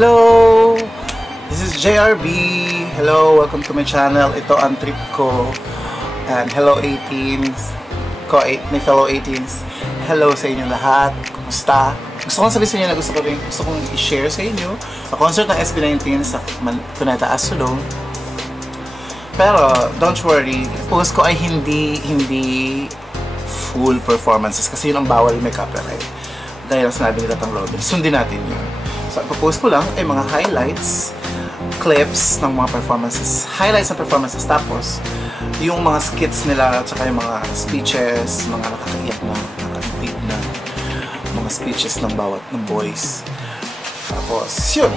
Hello! This is JRB. Hello, welcome to my channel. Ito ang trip ko. And hello 18s. My fellow 18s. Hello sa inyong lahat. Kumusta? Gusto kong sabihin sa inyo na gusto kong i-share sa inyo sa concert ng SB19 sa Cuneta Asolong. Pero don't worry, post ko ay hindi full performances kasi yun ang bawal, may copyright. Dahil ang sinabi nila Tang Robin, sundin natin yun. So, ipopost ko lang ay mga highlights, clips ng mga performances, highlights ng performances, tapos yung mga skits nila, at saka yung mga speeches, mga nakakaiyak na, nakakatipid na mga speeches ng bawat ng boys. Tapos, yun.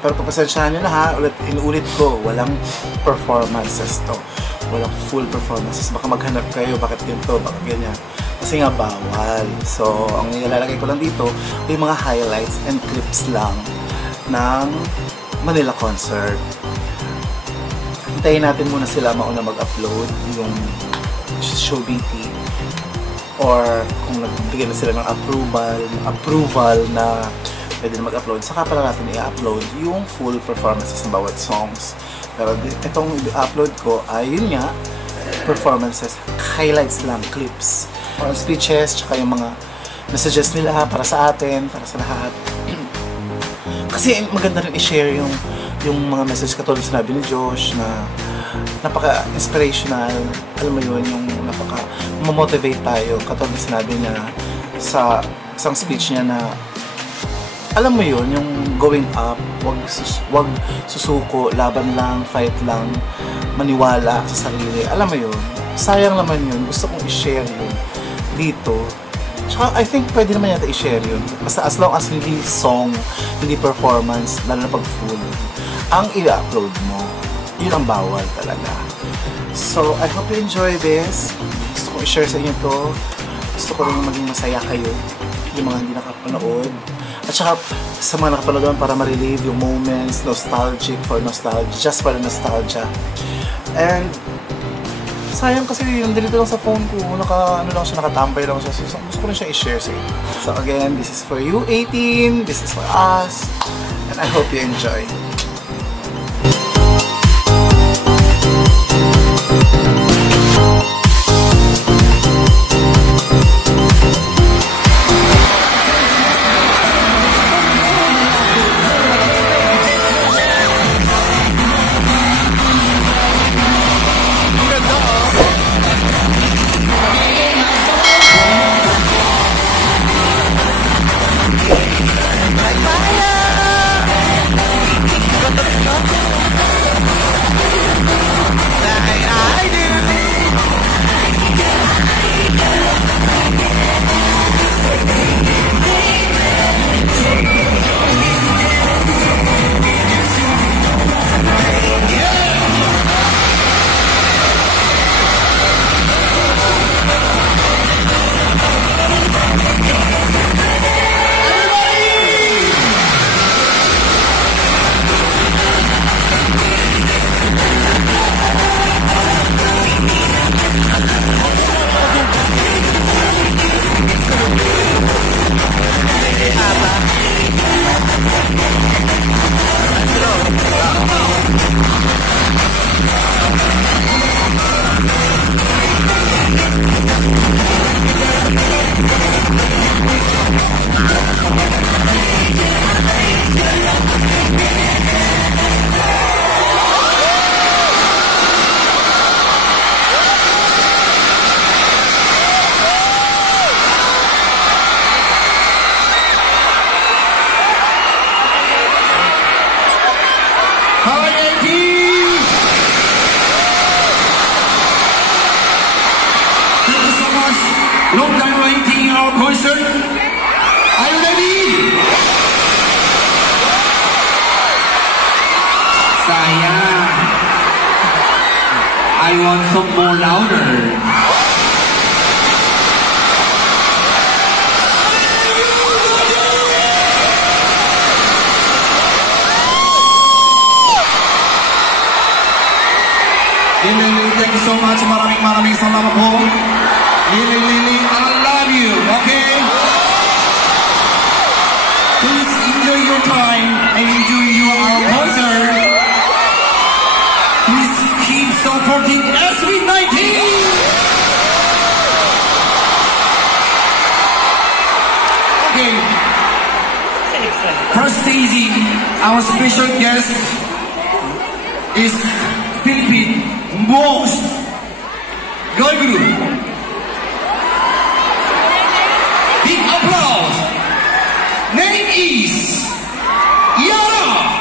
Pero papasensyahan nyo na ha, inuulit ko, walang performances to. Walang full performances. Baka maghanap kayo, bakit ganito, bakit ganyan. Kasi nga bawal. So, ang nilalagay ko lang dito ay mga highlights and clips lang ng Manila concert. Hintayin natin muna sila mauna mag-upload yung ShowBT or kung nagbigay na sila ng approval na pwede na mag-upload, saka pala natin i-upload yung full performances ng bawat songs. Pero itong i-upload ko ay yun nga, performances, highlights lang, clips, or speeches, tsaka yung mga messages nila para sa atin, para sa lahat. Kasi maganda rin i-share yung mga message katulad sinabi ni Josh na napaka-inspirational, alam mo yun, yung napaka-motivate tayo, katulad sinabi niya sa isang speech niya na alam mo yun, yung going up, wag susuko, laban lang, fight lang, maniwala sa sarili. Alam mo yun, sayang naman yun, gusto kong i-share yun dito. Tsaka I think pwede naman yata i-share yun. Basta as long as hindi song, hindi performance, lalo na pag full, ang i-upload mo, yun ang bawal talaga. So, I hope you enjoy this. Gusto kong i-share sa inyo to. Gusto ko rin maging masaya kayo, yung mga hindi nakapanood. At saka sa mga nakapanood para ma-relieve yung moments, nostalgic for nostalgia, just for the nostalgia. And sayang kasi yung delete lang sa phone ko, nakatambay lang siya. So, gusto ko rin siya i-share sa inyo. So again, this is for you 18, this is for us, and I hope you enjoy. Long time waiting our concert. Are you ready? Sayang. I want some more louder. Thank you so much. Maraming salamat po. Lily, I love you. Okay? your time and enjoy our concert. Please keep supporting SB19. Okay. First staging, our special guest is Philippine most girl group. Big applause. Name is Yara.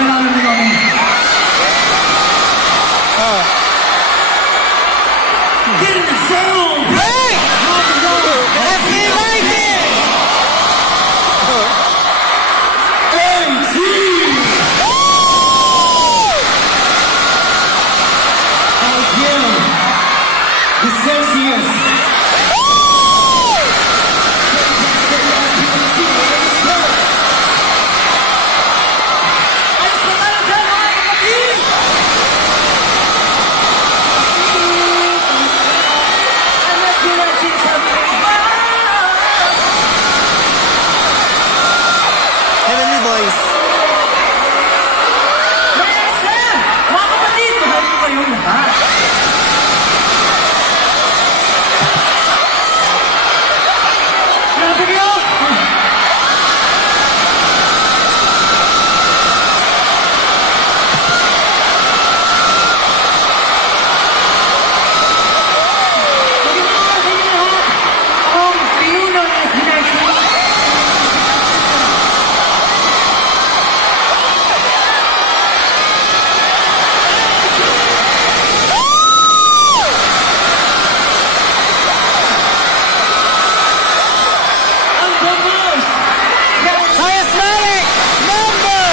Pakilala mo kami. Get in the zone! Hey! SB19! AT! Again, the Celsius. Heavenly Voice. Mga kapatid, mahal ko kayong lahat. Grabe kayo! Magandang araw sa inyo lahat. Akong pinuno ng SB19. Ang bangos! Charismatic member!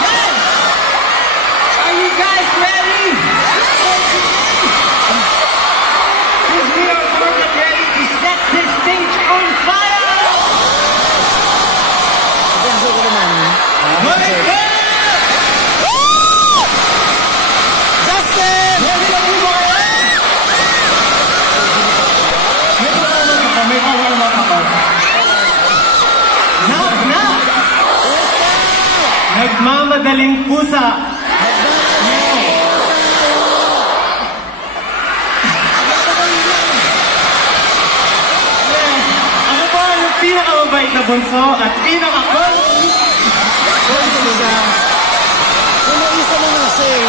Yes! Are you guys ready? Because we are more than ready to set this stage on fire! Benzo ko naman. Justin! Ready na po ba kayo? May warm-up ako. Knock, knock! Nagmamadaling pusa. Ako po ang pinakamabait na bunso at pinaka-cool. Kung maisan na nga siya eh.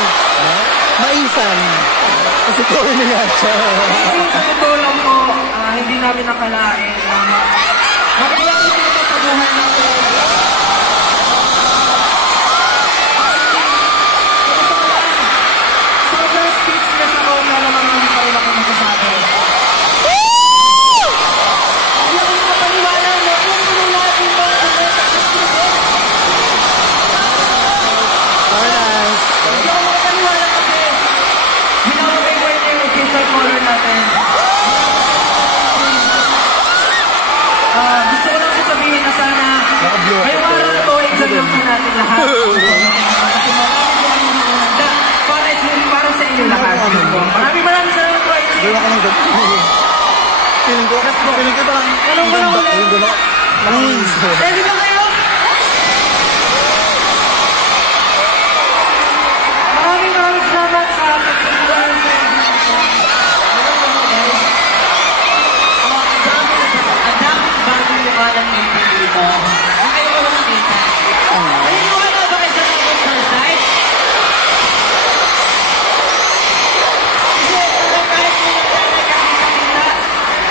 Maisan. Kasi ko rin nga siya. Sa totoo lang po, hindi namin nakalain na magagamit ito sa buhay natin. Sobrang speechless ako, pero naman hindi pa rin ako masasabi. Hindi ako nakapaniwala na kung natin ba ang Parnas. Hindi ako makapaniwala kasi hinawagay ko yung official color natin. Gusto ko lang sabihin na sana ngayong araw na to, enjoy lang po natin lahat. Kasi marami po kami nakahanda para sa inyo lahat. Maraming salamat po, Archie. Gawa ko ng gabi. Feeling ko parang... Anong wala ulit? Feeling ko na... Ready na kayo? Maraming salamat sa pagtutulungan sa inyo. Ang daming bagong mukha ng meeting dito. Na kayo ko lang nakita. Naniniwala ba kayo sa mga first sight? Kasi kahit mo na tayo nagkakita,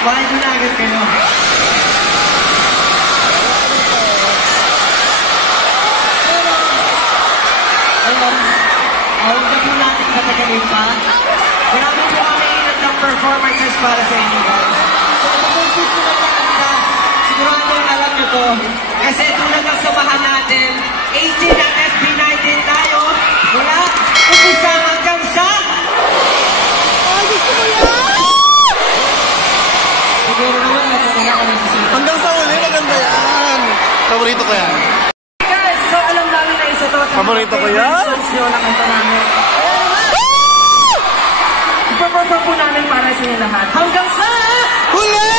bakit na agad kayo? Huwag na po natin katagalin pa. Marami po kami ng performances para sa inyo guys. So kung susunod na kanta, sigurado ang alam nyo to. Kasi tulad ng samahan natin, 18 at SB19 tayo. Mula, umpisa hanggang sa... Ay, gusto ko yan! Siguro naman, wala ko nang susunod. Hanggang sa uli, maganda yan. Paborito ko yan. Guys, so alam namin na isa to sa Paborito ko yan. songs nyo na kanta namin. Ipaperform po namin para sa inyo lahat. Hanggang sa... Huli!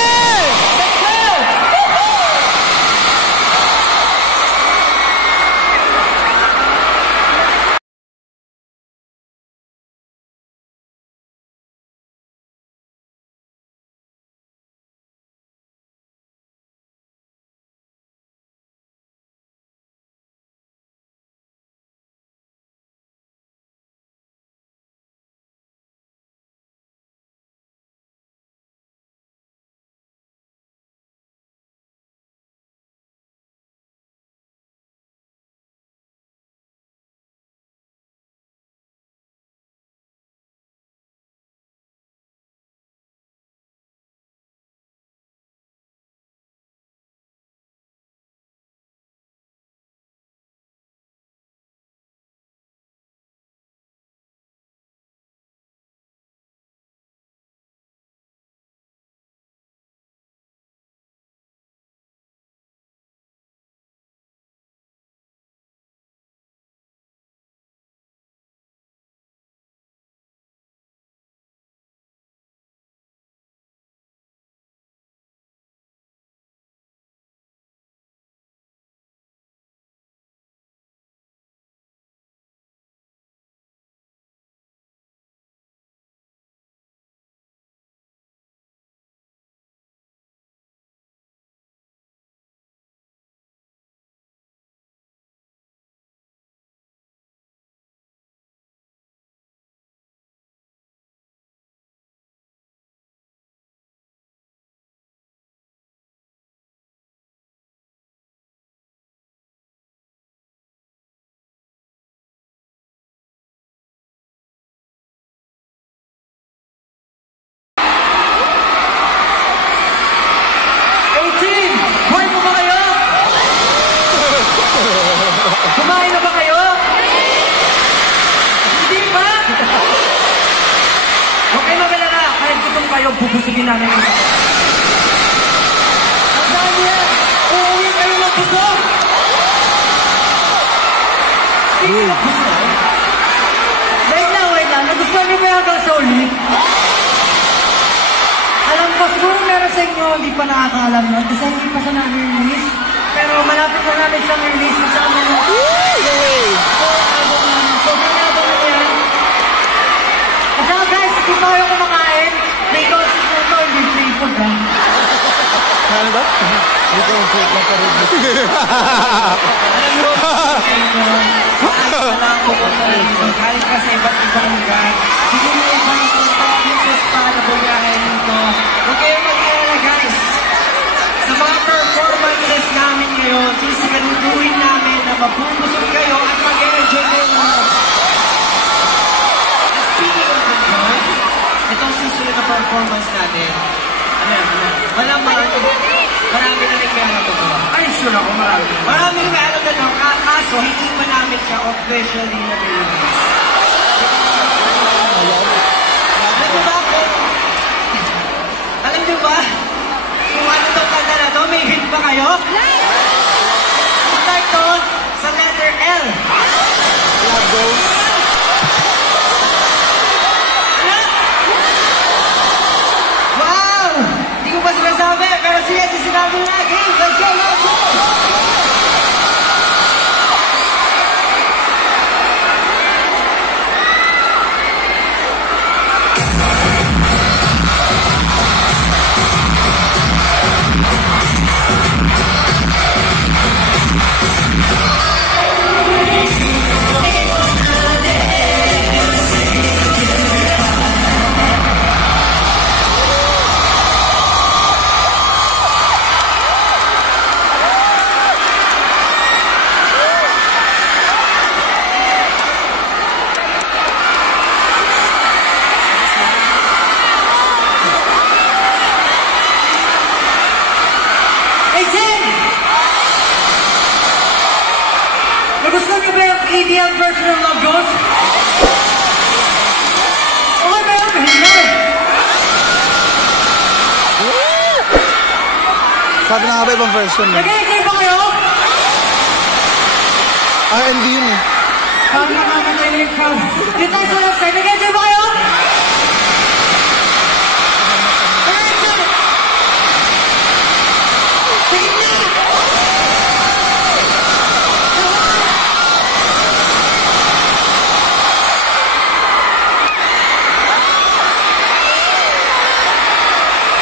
kayo, bubusugin namin yung mga. Ang dami yan! Uuwi kayo ng busog! Speaking of busog, wait lang. Nagustuhan niyo ba yung hanggang sa uli? Alam ko, siguro meron sa inyo hindi pa nakakaalam nun kasi hindi pa siya na-release. Pero malapit na namin siyang release sa amin. Sobrang yabang na yan. At saka guys, kung tayo kumakain, because ito hindi free food ha. Ano ba? Hindi ko yung fake na parod. Alam mo, wala ko po na rin. Kahit pa sa iba't ibang lugar. Siguro ibang provinces pa na bumiyahin nito. Huwag kayong mag-iala guys. Sa mga performances namin ngayon, sisigaluduhin namin na mabubusog kayo at mag-enjoy kayo naman. Speaking of enjoy, itong susunod na performance natin, marami na rin may alam ito. Ay, sure ako, marami. Marami rin may alam na ito, kaso hindi pa namin siya officially na-release. Alam niyo ba? Kung ano itong kanta na ito, may hit ba kayo? Start to sa letter L. Love goes. Wow! Hindi ko pa sinasabi, pero siya sinabi na. Game, let's go, let's go! Nagustuhan niyo ba yung EDM version ng Love Goes? Okay ba yun? Hindi! Sabi na nga ba ibang version eh? Nag-enjoy ba kayo? R&B yun eh. Parang nakamatay na yung crowd. Dito tayo sa left side. Nag-enjoy ba kayo? Nag-enjoy! Sige niya!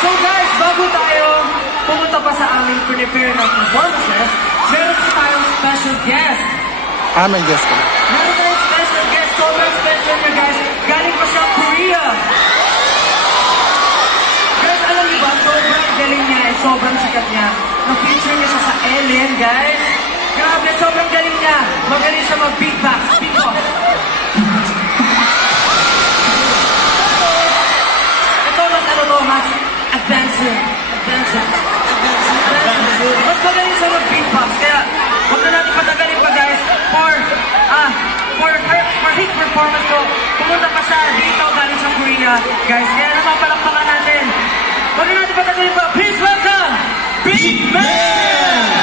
So guys, bago tayo pumunta pa sa aming prepare ng performances, meron pa tayong special guest. May guess ka. Meron tayong special guest, sobrang special niya guys. Galing pa siya Korea. Guys, alam niyo ba, sobrang galing niya at sobrang sikat niya. Na-feature niya siya sa Ellen, guys. Grabe, sobrang galing niya. Magaling siya mag-beatbox. Beatbox. Ito, mas ano to, mas advancer. Mas magaling siya mag-beatbox. Kaya, huwag na natin patagalin pa guys. For his performance ko, pumunta pa siya dito galing sa Korea. Guys, kaya naman palakpakan natin. Huwag na natin patagalin pa. Please welcome, Big Man!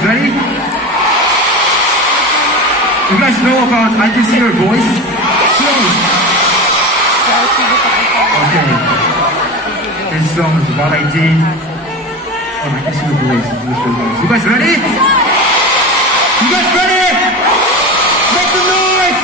Ready? You guys know about I Can See Your Voice? Okay. This song is what I did on I Can See Your Voice. You guys ready? You guys ready? Make some noise!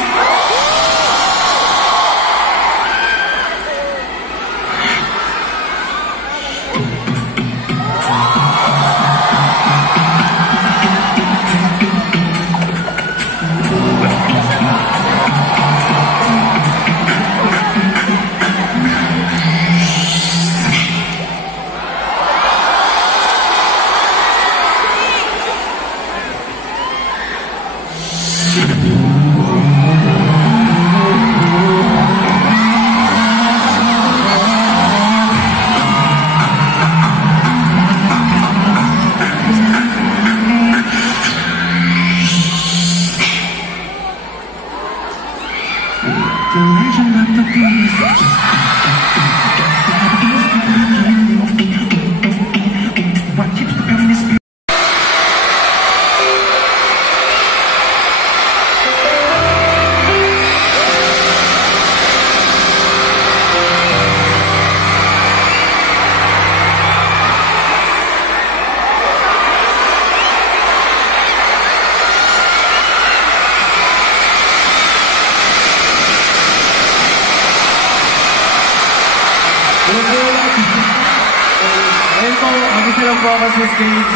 naman po ako sa stage.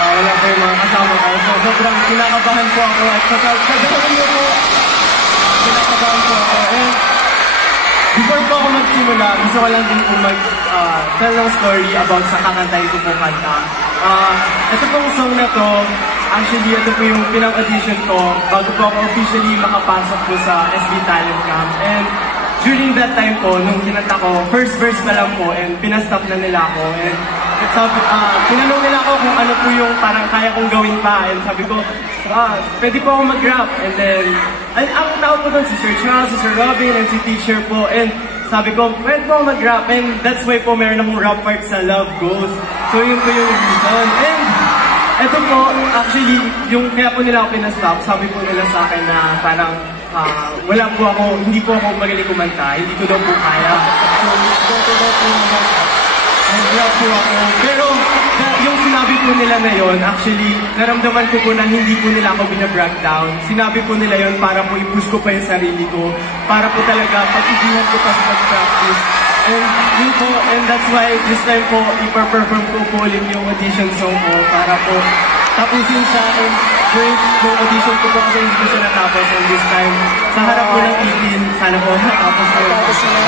Wala po yung mga kasama ko. So, sobrang kinakabahan po ako. At sa gawin niyo po, kinakabahan po ako. And before po ako magsimula, gusto ko lang din po tell ng story about sa kakantahin ko po kanta. Ito pong song na to, actually, ito po yung pinang-audition ko bago po ako officially makapasok po sa SB Talent Camp. And during that time po, nung kinanta ko, first verse pa lang po, and pinastop na nila ako. And tinanong nila ako kung ano po yung parang kaya kong gawin pa. And sabi ko, pwede po ako mag-rap. And then, ang tao po doon, si Sir Charles, si Sir Robin, and si Teacher po. And sabi ko, pwede po ako mag-rap. And that's why po meron akong rap part sa Love Goes. So yun po yung reason. And ito po, actually, yung kaya po nila ako pinastop, sabi po nila sa akin na parang wala po ako, hindi po ako magaling kumanta, hindi ko daw po kaya. So, better daw po naman. Nag-rap po ako. Pero, yung sinabi po nila na yon, actually, naramdaman ko po na hindi po nila ako binabrag down. Sinabi po nila yon para po i-push ko pa yung sarili ko, para po talaga pag-ibihan ko pa sa mag-practice. And yun po, and that's why this time po, ipa-perform ko po ulit yung audition song ko para po tapusin siya. And during yung audition ko po kasi hindi ko siya natapos. And this time, sa harap po ng 18, sana po natapos ko. Tapos na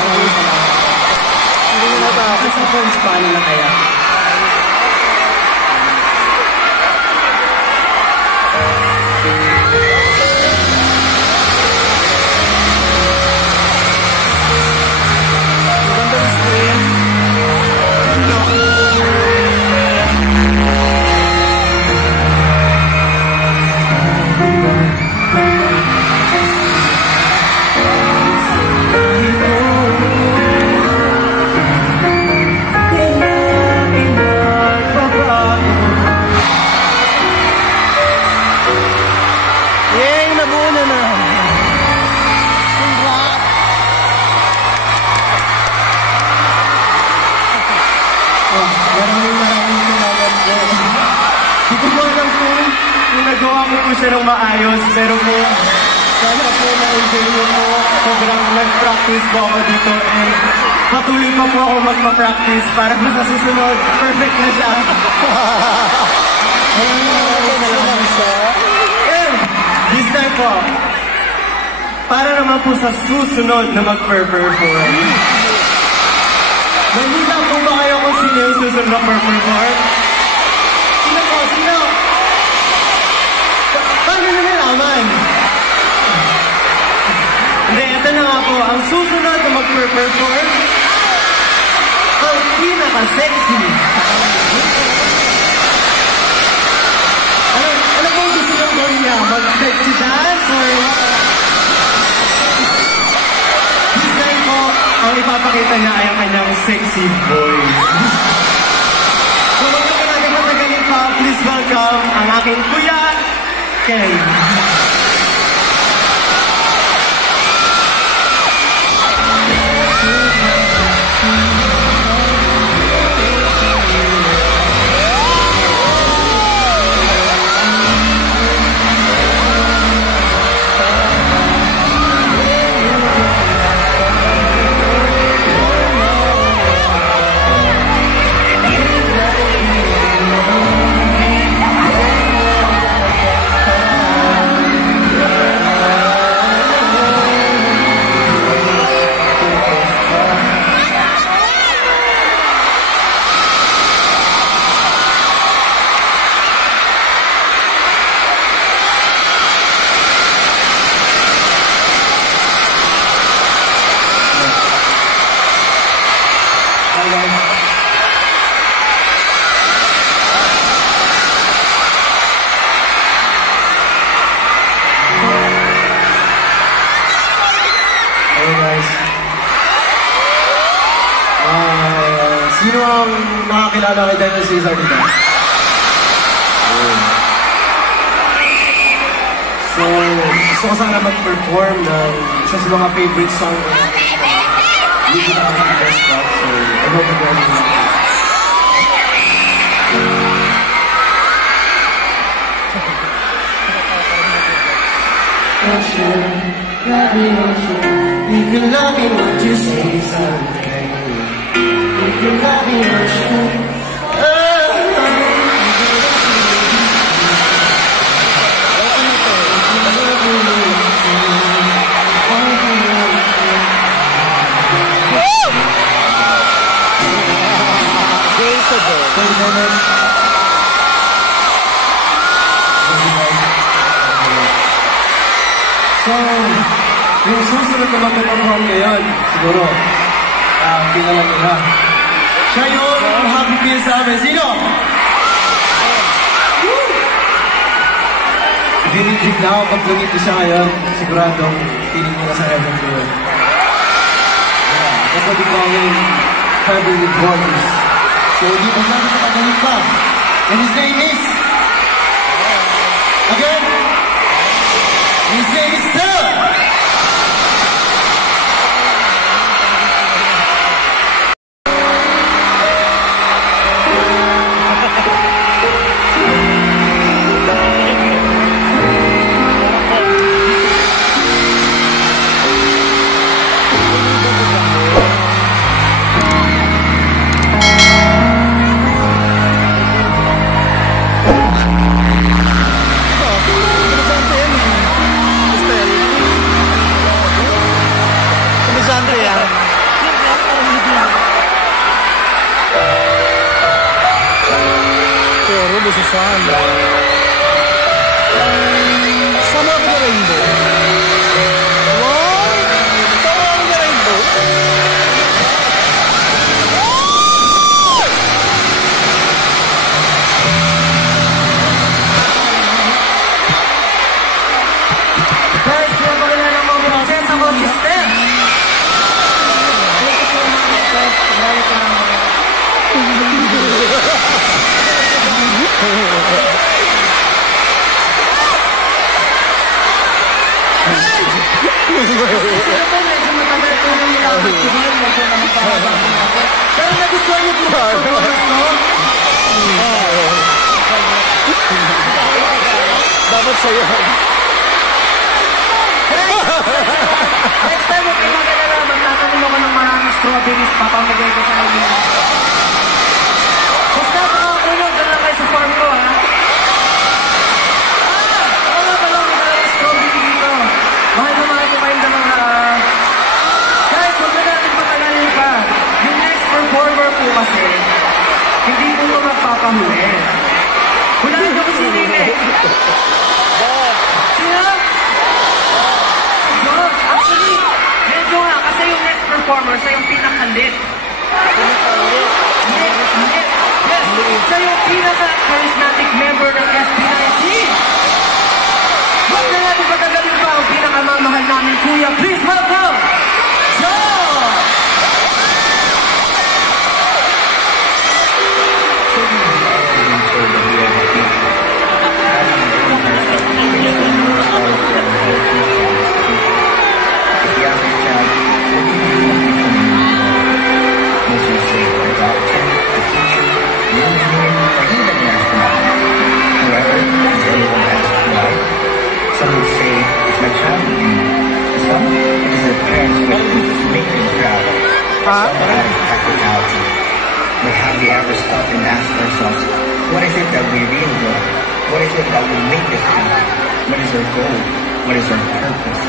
hindi mo natapos. Sa first, paano na kaya? Nagawa ko po siya ng maayos, pero po, sana po na-enjoy nyo po. Sobrang nag-practice po ako dito and patuloy pa po ako magpa-practice para po sa susunod, perfect na siya. And this time po, para naman po sa susunod na mag-perform. Nandito po ba kayo kung sino yung susunod na perform? Sino po? Sino? Paano na nalaman? Hindi, ito na nga po. Ang susunod na mag-perform, ang pinaka-sexy. Ano pong gusto nyo gawin niya? Mag-sexy dance or what? This time po, ang ipapakita niya ay ang kanyang sexy voice. So, huwag na natin matagalin pa. Please welcome ang aking kuya, Ken. Sino ang nakakilala kay Daniel Cesar dito? So, gusto ko sana mag-perform ng isa sa mga favorite song dito na ang best part. So, I hope you guys will like it. If you love me, won't you say something? If you love me, won't you? Yung susunod na magpe-perform ngayon, siguro, kilala nila. Siya yung happy feel sa amin. Sino? Dinigig na ako pag lumito siya ngayon. Siguradong feeling mo na sa heaven ko yun. That's what we call him Heavenly Bodies. So, di ba natin kapagaling pa? And his name is... Again? His name is Phil! Summer of the Rainbow. Wow! Summer of the Rainbow. Guys, pinapakilala ng mga process ako, sister. Thank you so much, guys. Maraming salamat. Sila po, medyo matagal po yung nilakad ko din. Medyo namagpahaba po ako. Pero nagustuhan niyo po ba ito? Dapat sa'yo. Next time, huwag kayo mag-alala. Magtatanong ako ng maraming strawberries. Papamigay ko sa inyo. Basta mga ulo, doon lang kayo sa farm ko, ha? Wala pa lang, may maraming strawberry dito. Mahal na mahal ko kayong dalawa. Guys, huwag na natin patagalin pa. Yung next performer po kasi, hindi po ito magpapahuli. Hulaan niyo kung sino yung next. Sino? Si Josh. Actually, medyo nga, kasi yung next performer, siya yung pinakalit. Lit. Yes, siya yung pinaka-charismatic member ng SB19. Huwag na natin patagalin pa ang pinakamamahal namin, Kuya. Please welcome, Josh! Some would say it's my childhood dream. To some, it is their parents' wishes to make them proud. Some out of practicality. But have we ever stopped and asked ourselves, what is it that we really want? What is it that will make us happy? What is our goal? What is our purpose?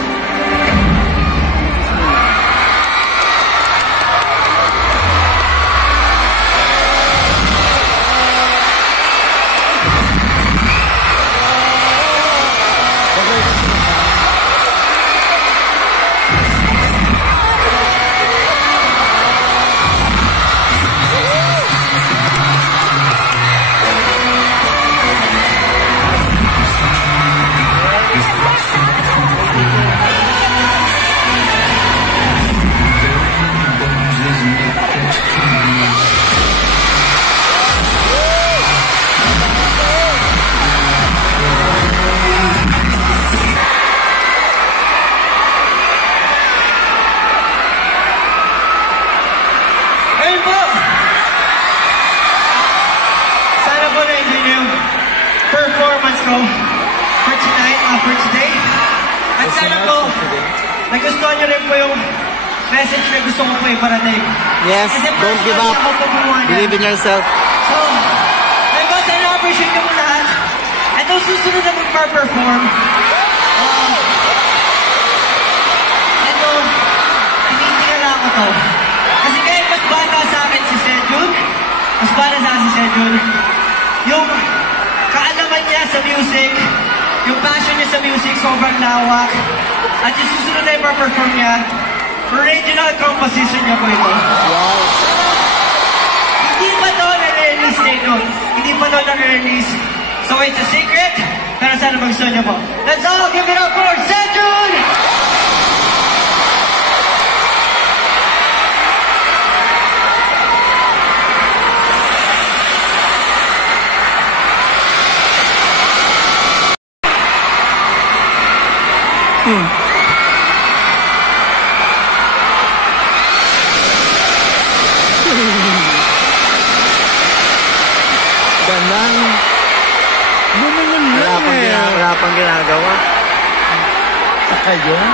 Performance ko for tonight, for today. At sana po, nagustuhan niyo rin po yung message na gusto ko po iparating. Yes, Kasi don't give up. ako po gumawa niyan. Believe in yourself. So, ayun ba, sana appreciate niyo po lahat. At nung susunod na magpa-perform, ito, tinitingala ko to. Kasi kahit mas bata sa akin si Sejun, mas bata sa akin si Sejun, yung kaalaman niya sa music, yung passion niya sa music sobrang lawak. At yung susunod na ipa-perform niya, original composition niya po ito. Wow. Hindi pa to na-release dito. Hindi pa to na-release. So it's a secret, pero sana mag-gusto niyo po. Let's all give it up for Sejun! Ganang. Bumingin lang Wala pang ginagawa. Ayun.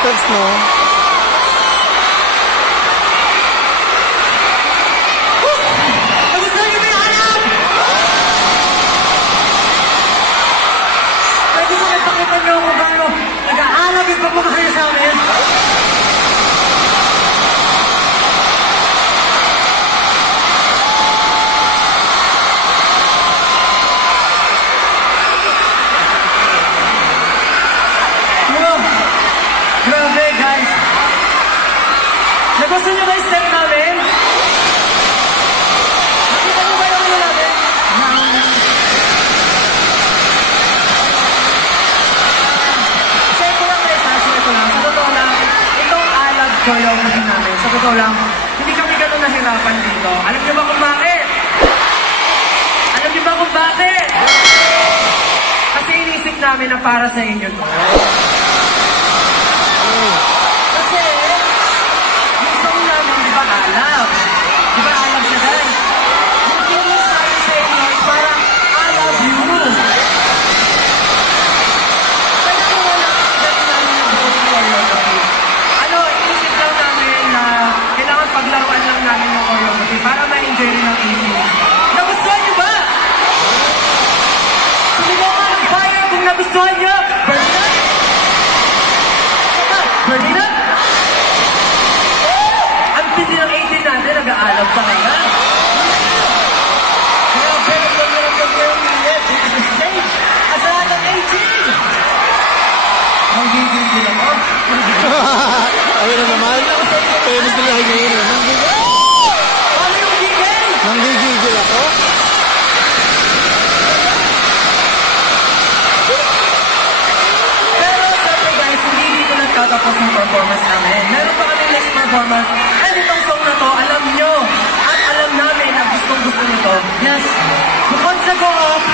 steps, no? Nagustuhan niyo ba yung hanap? Pwede mo ipakita niyo kung gaano nag-aalab yung pagmamahal sa amin? Grabe, guys. Nagustuhan niyo ba yung step namin? Nakita niyo ba yung ano namin? Share ko lang guys ha, share ko lang. Sa totoo lang, itong alab choreography namin, sa totoo lang, hindi kami ganun nahirapan dito. Alam niyo ba kung bakit? Alam niyo ba kung bakit? Kasi inisip namin na para sa inyo to. Kasi, yung song namin, di ba alab? Di ba alab siya guys? Yung feelings namin sa inyo is parang I love you. Kaya kung wala, dati namin nag-go choreography. Ano, inisip lang namin na kailangan paglaruan lang namin yung choreography para ma-enjoy rin ang evening. Nagustuhan niyo ba? Sumigaw ka ng fire kung nagustuhan niyo! Burn it up! Burn it up! Ang tindi ng 18 natin, nag-aalab talaga. Kaya very minute, this is the stage. Asa lahat ng 18? Ang gigigil ako. Ayun na naman. Kaya na sila ngayon. Paano yung gigil? Nanggigigil ako. Pero syempre guys, hindi dito nagtatapos ng performance namin. Meron pa kami next performance. And itong song na to, alam nyo, at alam namin na gustong-gusto nito. Yes. Bukod sa Go Up,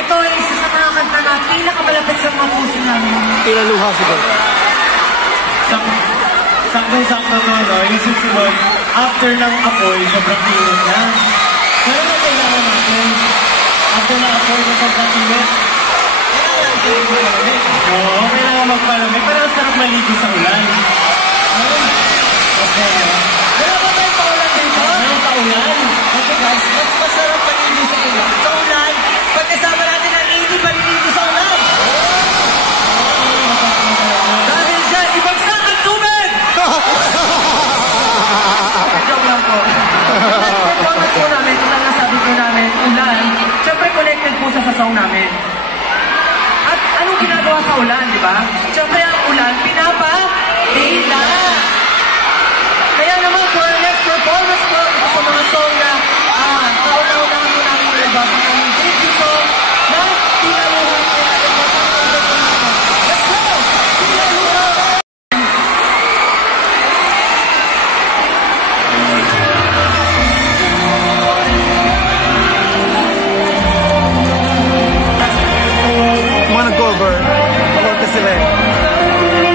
ito ay isa sa mga kanta na pinakamalapit sa mga puso namin. Tila luha siguro. Saktong-sakto to, no? Yung susunod, after ng apoy, sobrang init na. Pero na kailangan natin, after ng apoy na sobrang init, oo, kailangan magpalamig. Parang sarap maligo sa ulan. Kasi, Wala ba tayong paulan dito? ang paulan. Okay guys, mas masarap paliligo sa ulan. Sa ulan, pagkasama natin ang 80 paliligo sa ulan. Dahil dyan, ibagsak ang tubig! Joke lang po. Next performance po namin, kung nasabi ko namin, ulan, syempre connected po sa song namin. At anong ginagawa sa ulan, di ba? Syempre ang ulan, pinapatila. Kaya naman, for our next performance po, ito sa mga song na kauna-unahan po namin nilabasa ng debut song na Tinaluhan po natin po sa mga performance. Let's go! Tinaluhan! Mga nag-cover. Cover ka sila eh.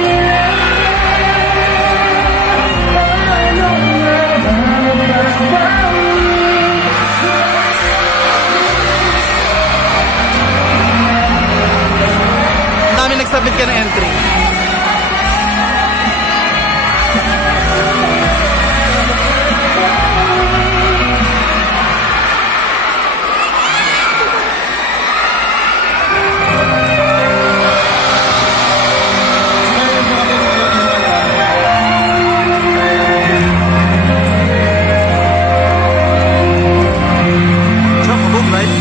Ang dami nagsabit ka ng entry. Tsaka kabog, right?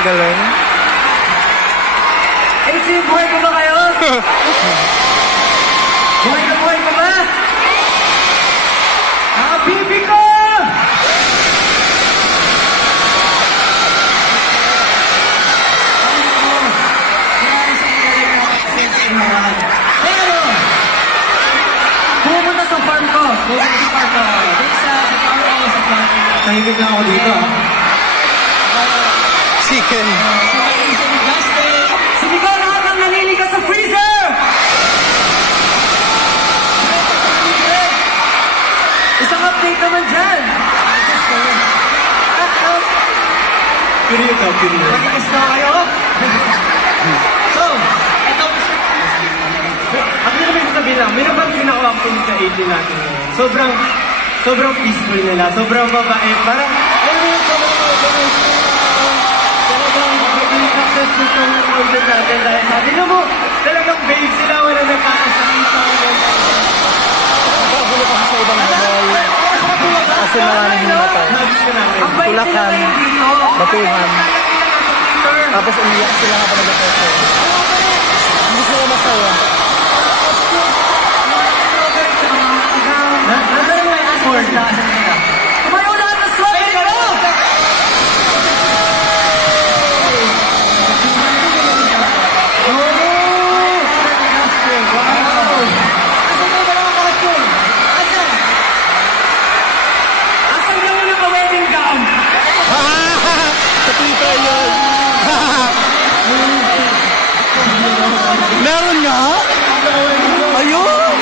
Galing. 18, buhay pa ba kayo? Buhay pa ba? Bibi ko! Pero, pumunta sa farm ko. Sa farm. Tahimik na ako dito. Chicken. Sumigaw lahat ng naniligas sa freezer! Isang update naman dyan! Period daw, period. Magigas na kayo? So, ito. Ako na may sasabihin lang, may napansin ako actually sa 18 natin ngayon. Sobrang peaceful nila, sobrang babae. Parang, alam mo yun, sobrang organized nila. Talagang maging successful itong concept natin dahil sa atin mo, talagang babe sila, wala nagkakasakita. Nakagulo kasi sa ibang mall. Kasi maraming himatay. Ang bait sila Bulacan, ngayon dito. Batuhan. Twitter. Tapos umiyak sila habang nag-perform. Hindi sila masaya. Nasaan yung passport? Tumayo lahat ng strawberry ko! Asan na mo ng wedding gown? Sa Twitter yun. Meron nga? Ayun!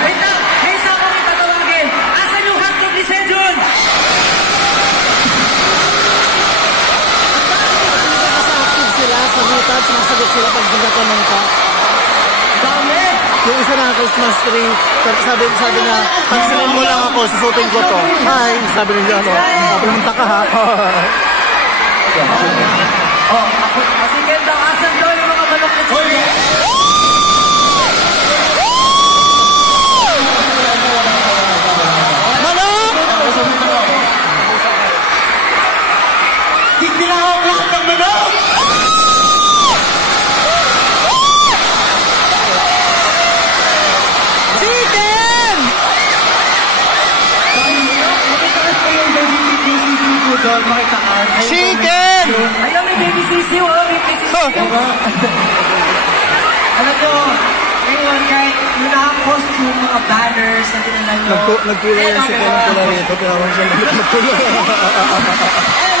Wait lang! May isa akong itatawagin! Asan yung hotdog ni Sejun? Kasi active sila sa Witan, sinasagot sila pag nagtatanong ka. Dami! Yung isa na Christmas tree, sabi na, pansinin mo lang ako, susutin ko to. Hi! Sabi nila, ano, pumunta ka ha. Si Ken daw, asan daw yung mga balok na siya? Manok! Hindi lang ako lahat ng manok! Chicken! Makitaas pa yung baby sisiw ko doon, makitaas. Chicken! Ayun, may baby sisiw, oh, may baby sisiw. Alam nyo, ngayon kahit yung naka-costume, mga banners na dinala nyo. Nagpula yan si Ken pula rito, tinawag siya nagpula. Ayun,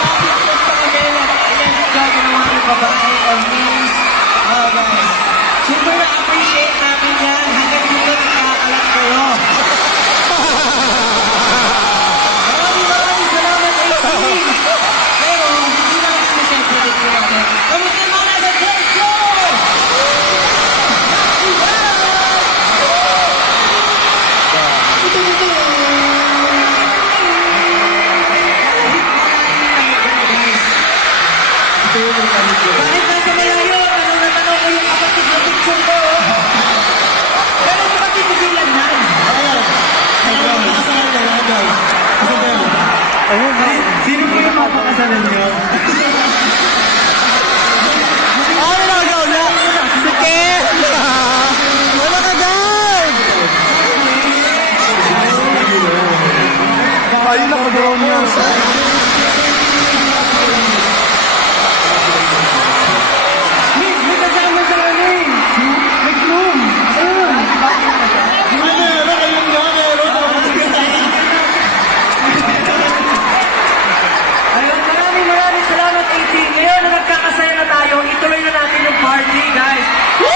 may pictures pa kami na ilan ginawa ng babae or miss. Oh, guys. Super na-appreciate namin yan. Hanggang dito nakakalat kayo. Maraming salamat, AC. Pero, hindi namin siyempre dito natin. Kamusta yung mga nasa Drake Show? Kahit nasa malayo, tanong na tanong ko yung kapatid na picture ko. Pero di ba titigilan yan? Sino po yung mapakasalan nyo? Ay, nagaw na! Si Ken! Wala ka dyan! Ay, nakagaw niya. May kasama sa ano eh. May room. Ayun. Meron, ayun nga, meron. Ayun, maraming salamat, 18. Ngayon na nagkakasaya na tayo, ituloy na natin yung party, guys. So,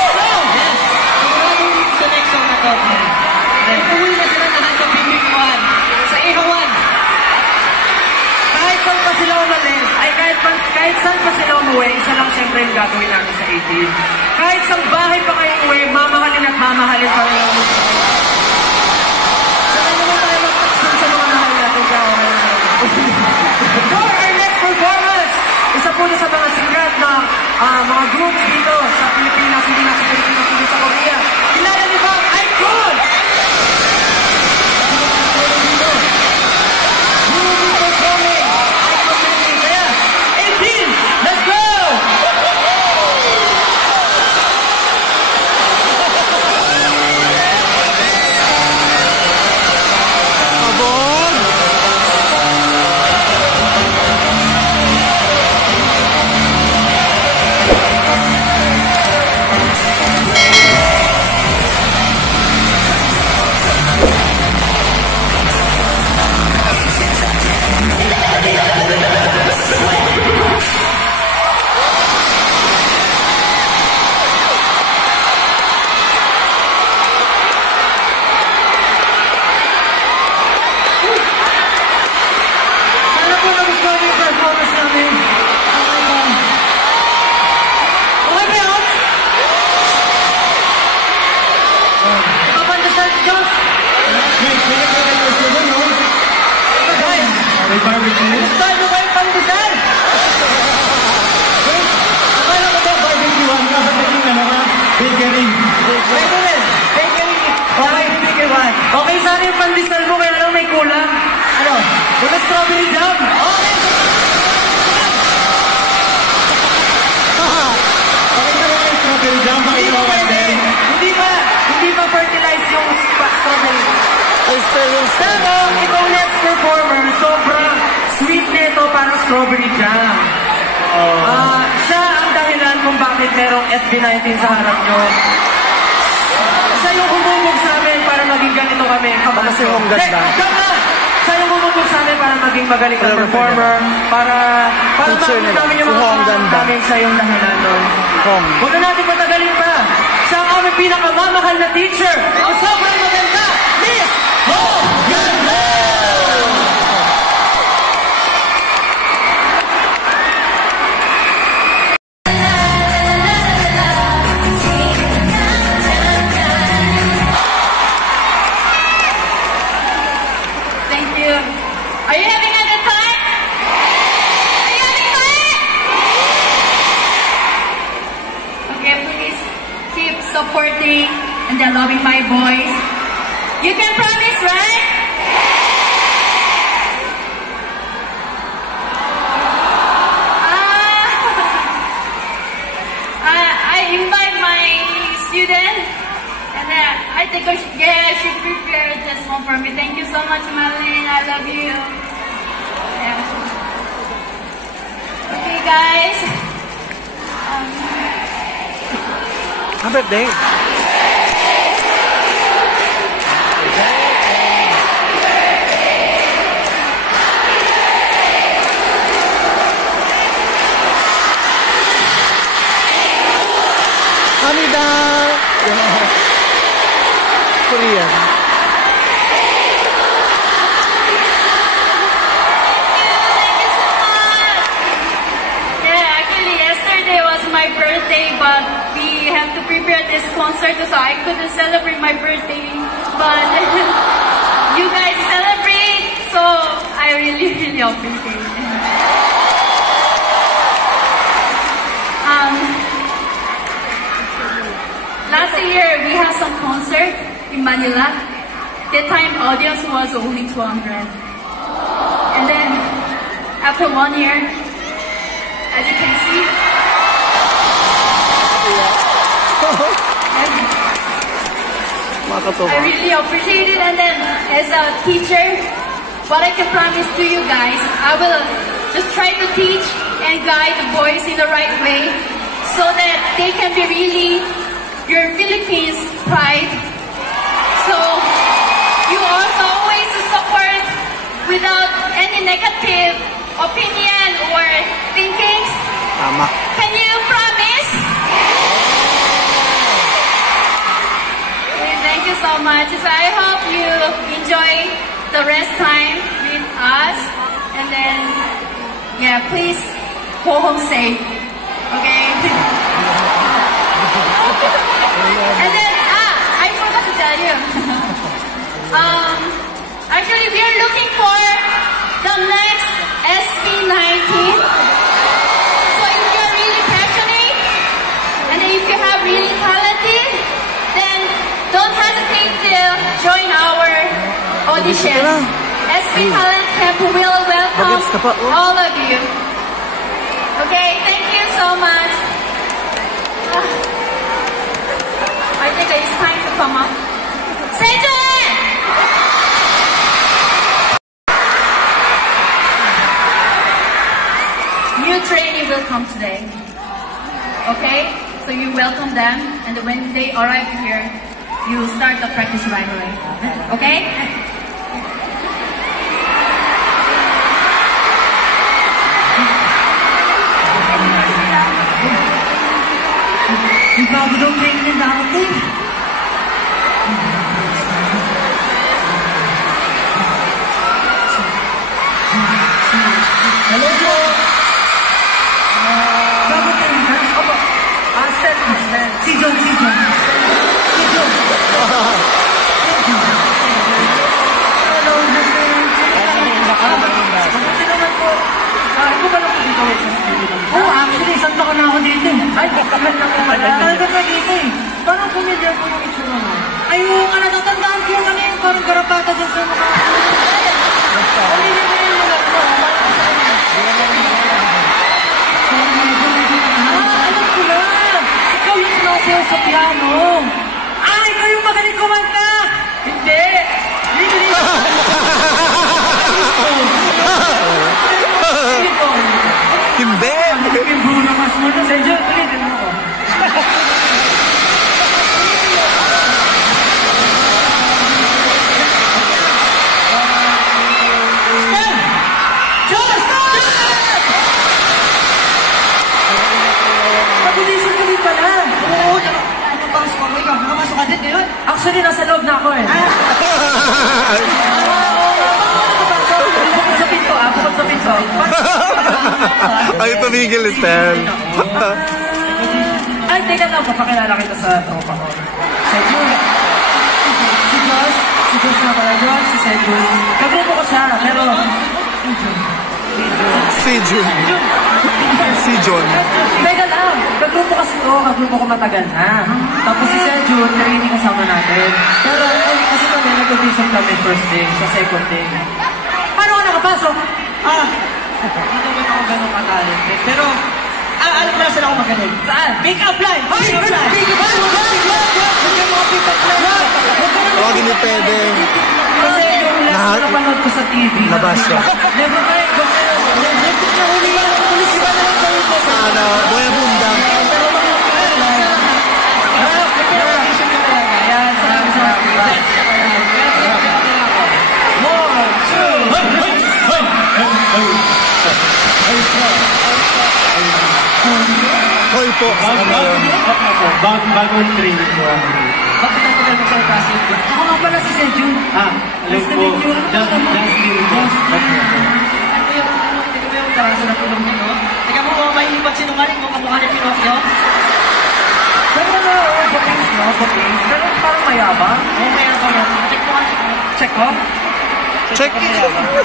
yes! Maraming sa next song na to. Ituloy na sila lahat sa Bibig 1, sa Ihawan. Kahit saan pa sila umalis, ay kahit saan pa sila umuwi, isa lang siyempre yung gagawin natin sa 18. Kahit sa bahay pa kayo umuwi, mamahalin at mamahalin pa rin ang saka naman tayo magtaksan sa mga mahal natin kaya okay na natin. For our next performance, isa po na sa mga sikat na mga groups dito sa Pilipinas, hindi na sa Pilipinas, hindi sa Korea. Kilala niyo ba ang Icon? You will be performing Icon Medley. Kaya, 18! May barbecue. Gusto nyo ba yung pandesal? Akala ko ba barbecue one? Dapat naging ano ka? Bakery. Pwede rin. Bakery. Okay, bakery one. Okay, sana yung pandesal mo, kaya lang may kulang. Ano? Wala strawberry jam. Okay. Okay na lang yung strawberry jam. Hindi pa pwede. Hindi pa fertilize yung strawberry. Ay, spelling. Pero, itong next performer, sobrang sweet nito, parang strawberry jam. Siya ang dahilan kung bakit merong SB19 sa harap nyo. Siya yung humubog sa amin para maging ganito kami. Kasi yung ganda. Siya yung humubog sa amin para maging magaling na performer. Para Teacher makita nila. namin yung Si mga Hong pangarap ganda. namin sa yung dahilan nun. Hong. Huwag na natin patagalin pa. Siya ang aming pinakamamahal na teacher. Ang sobrang maganda, Miss Hong Ganda! Thank you. Are you having a good time? Are you having fun? Okay, please keep supporting and then loving my boys. You can promise, right? I invite my student, and I think she prepared this one for me. Thank you so much, Madeline. I love you. Yeah. Okay, guys. Happy birthday. Hamida. Korean. Thank you so much. Yeah, actually, yesterday was my birthday, but we have to prepare this concert, so I couldn't celebrate my birthday. But you guys celebrate, so I really, really appreciate it. Last year, we had some concert in Manila. That time, audience was only 200. And then, after 1 year, as you can see, I really appreciate it. And then, as a teacher, what I can promise to you guys, I will just try to teach and guide the boys in the right way so that they can be really your Philippines pride. So, you also always support without any negative opinion or thinkings. Tama. Can you promise? Okay, thank you so much. So I hope you enjoy the rest time with us. And then, yeah, please go home safe. Okay? And then, I forgot to tell you. Actually, we are looking for the next SB19. So if you're really passionate, and if you have really talented, then don't hesitate to join our audition. SB Talent Camp will welcome all of you. Okay, thank you so much. I think it's time to come up. Sejun! New trainee will come today. Okay? So you welcome them, and when they arrive here, you start the practice right away. Okay? Yung bago daw training ng darating. Hello po. Bago training ka? Opo. Si John. Hello, Ay, tagal na ko pala. Tagal na dito eh. Parang familiar ko yung itsura mo. Ay, oo nga, natatandaan ko yung kanina. Parang garapata dyan sa mukha. Hindi niya na yung mga ko. Alam ko na. Ikaw yung sumasayaw sa piano. Ikaw yung magaling kumanta. Hindi. Hindi. Hindi! Yung Bruno Mars mo doon. Sergio, ulitin mo ko. Stan! Diyos! Mag-audition ka din pala. Oo, nakapasok ako. Ikaw, nakapasok ka din ngayon? Actually, nasa loob na ako eh. Bukod sa pinto, bukod sa pinto. Ay, tumigil, Stan. Ay, teka lang, papakilala kita sa tropa ko. Sejun. Si Josh na pala, Josh, si Sejun. Kagrupo ko siya, pero... Si Jun. Si John. Teka lang, kagrupo kasi ko, kagrupo ko matagal na. Tapos si Sejun, training kasama natin. Pero kasi kami, nag-audition kami first day, sa second day. Paano ka nakapasok? Hindi naman ako ganun ka-talented. Pero, alam mo na saan ako magaling. Saan? Pick-up line! Pick-up line! Pick-up line! Huwag ka mga pick-up line! Huwag hindi pwede. Kasi yung last na napanood ko sa TV. Nabas siya. Never mind. Never na huli yan. Pulis ka na lang kayo po. Sana, buhay bunda. Pero mag-audition ka talaga. Yan, salamat. Hoy po. Bagong training ko ako. Bakit ang tagal mo sa kasi? Ako nga pala si Sejun. Alam ko, Justin. Ito ba yung karasa na tulong niyo, no? Teka mo, mahilipat sinungaling mo, kamukha ni Pinocchio. Pero bookings, no? Bookings. Pero parang mayabang. Oo, mayabang. Check mo. Check ko? Check it.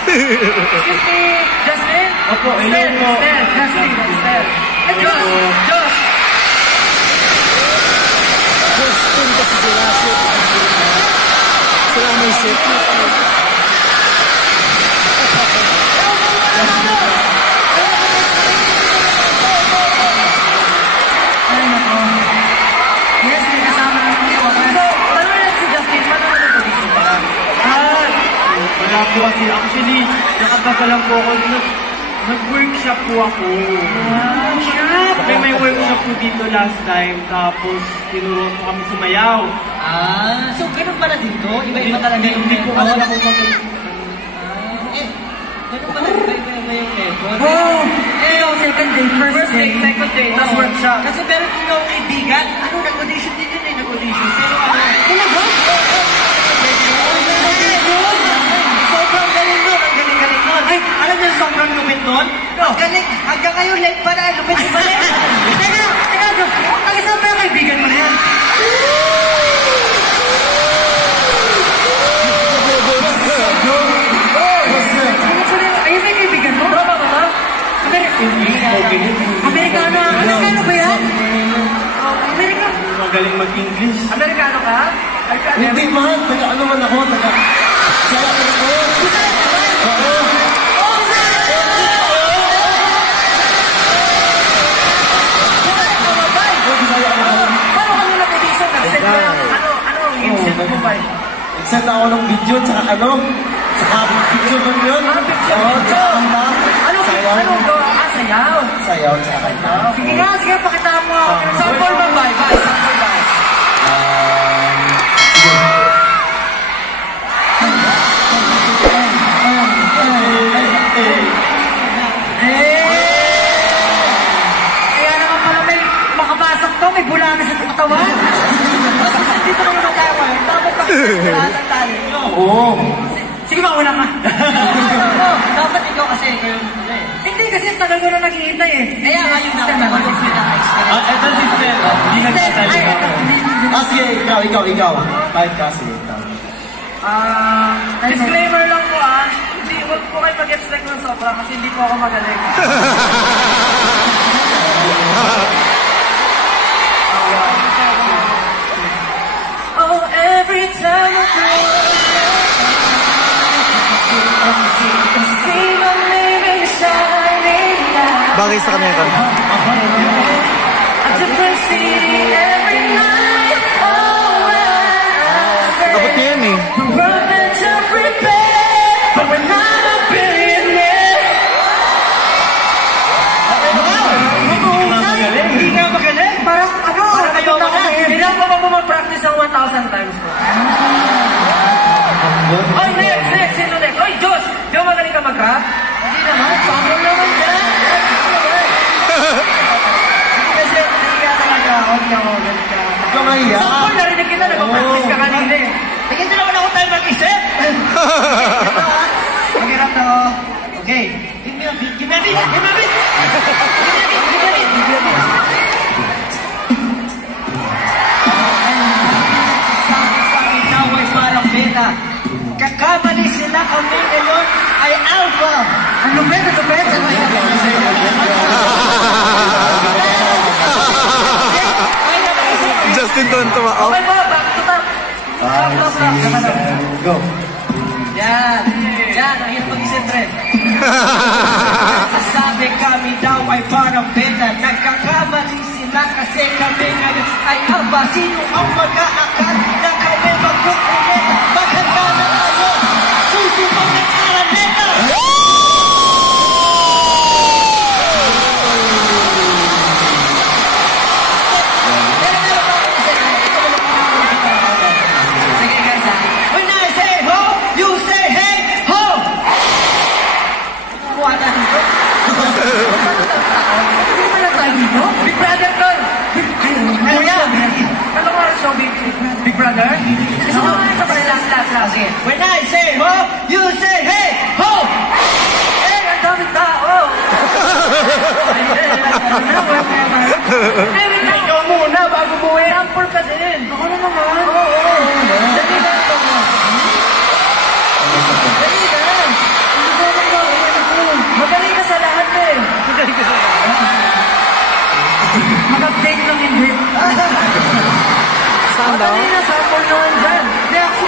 Excuse me, Justin? Opo, hello po. Justin. Josh! Justin kasi sila shit. Sila may shit. Ay, nako. Yes, may kasama na ako. So, ano yan si Justin? Paano na nag-audition pa? Wala po kasi. Actually, nakabasa lang po ako. Nag-workshop po ako. May workshop po dito last time. Tapos, tinuro po kami sumayaw. So ganun pala dito? Iba-iba talaga yung Hindi po kasi ako ganun pala, iba-iba yung method. Ikaw, second day, first day, second day, tapos workshop. Kasi meron din ako kaibigan. Nag-audition din yun nag-audition. Pero talaga? Sobrang galing nun, ang galing-galing nun. Ay, alam niyo, sobrang lupit nun? Ang galing, hanggang ngayon, late pa na, lupit pa na. Teka, nag-isang pa yung kaibigan mo na yan. Ayun may kaibigan mo? Tropa ba ba? Amerikano? Amerikano ba yan? Amerikano? magaling mag-English. Amerikano ka? Hindi man, taga-ano man ako, taga-Saya ka ako. Oo. Paano ka nila petition? Nag-send ka lang, ano yung send mo ba? Nag-send ako ng video, tsaka picture mo yun. Picture? Oo, tsaka kanta. Ano go? Sayaw. Sayaw, tsaka kanta. Sige, pakita mo. Sample ba? Bye. Sample ba? Kaya naman pala may makapasok to, may bulaga sa katawan. Kasi dito naman na tayo ngayon, dapat lahat ang tali. Oo. Sige, mauna ka. Dapat ikaw kasi, hindi kasi tagal ko na naghihintay eh. Kaya ayun na, Ito si Stel. Hindi nagsasalita ako. Sige, ikaw. Bye ka, sige, ikaw. Disclaimer lang po hindi, huwag po kayo mag-expect ng sobra kasi hindi po ako magaling. Bagay sa kanya yung kanta. A different city every night. Abot niya yan eh. Running to prepare, but we're not a billionaire. Hindi nga magaling. Parang ano? Hindi lang pa mag-practice ng 1,000 times ko. Oy, next! Sino next? Oy, Diyos! Di ba magaling ka mag-rap? Hindi naman. Sample naman ka. Kasi nahiya talaga ako. Hindi ako magaling ka. Ikaw mahiya. Sample, narinig kita. Nag-practice ka kanina eh. Hindi naman ako tayo mag-isip. Mag-rap na ako. Okay. Give me a beat. Give me a beat. Give me a beat. Give me a beat. Give me a beat. Ay, parang beta. Kakamali sila kami ngayon ay alpha. Ano ba? Ano ba? Justin doon tumaoff. Okay ba? Back to top. Go. Yan. Yan. Ang hirap mag-isip rin. Sasabi kami daw ay parang beta. Nagkakamali sila kasi kami ngayon ay alpha. Sino ang mag-aakal na kami magkukuleta? Maghanda na tayo. Susubang ng araneta. Sige guys ha. When I say ho, you say hey, ho! Kumuha na dito. Hindi pala tayo dito? Big brother to! Kuya! Ano ko rin show Big Brother? Gusto mo nga sa pala last. Sige. When I say ho, you say hey, ho! Eh, ang daming tao! Ikaw muna bago buhay. Sample ka din. Ako na naman. Oo. Dali na ito mo. Dali na. Hindi ko naman gawin. Magaling ka sa lahat eh. Magaling ka sa lahat. Mag-update lang hindi. Saan daw? Magaling na sample naman dyan. Hindi ako.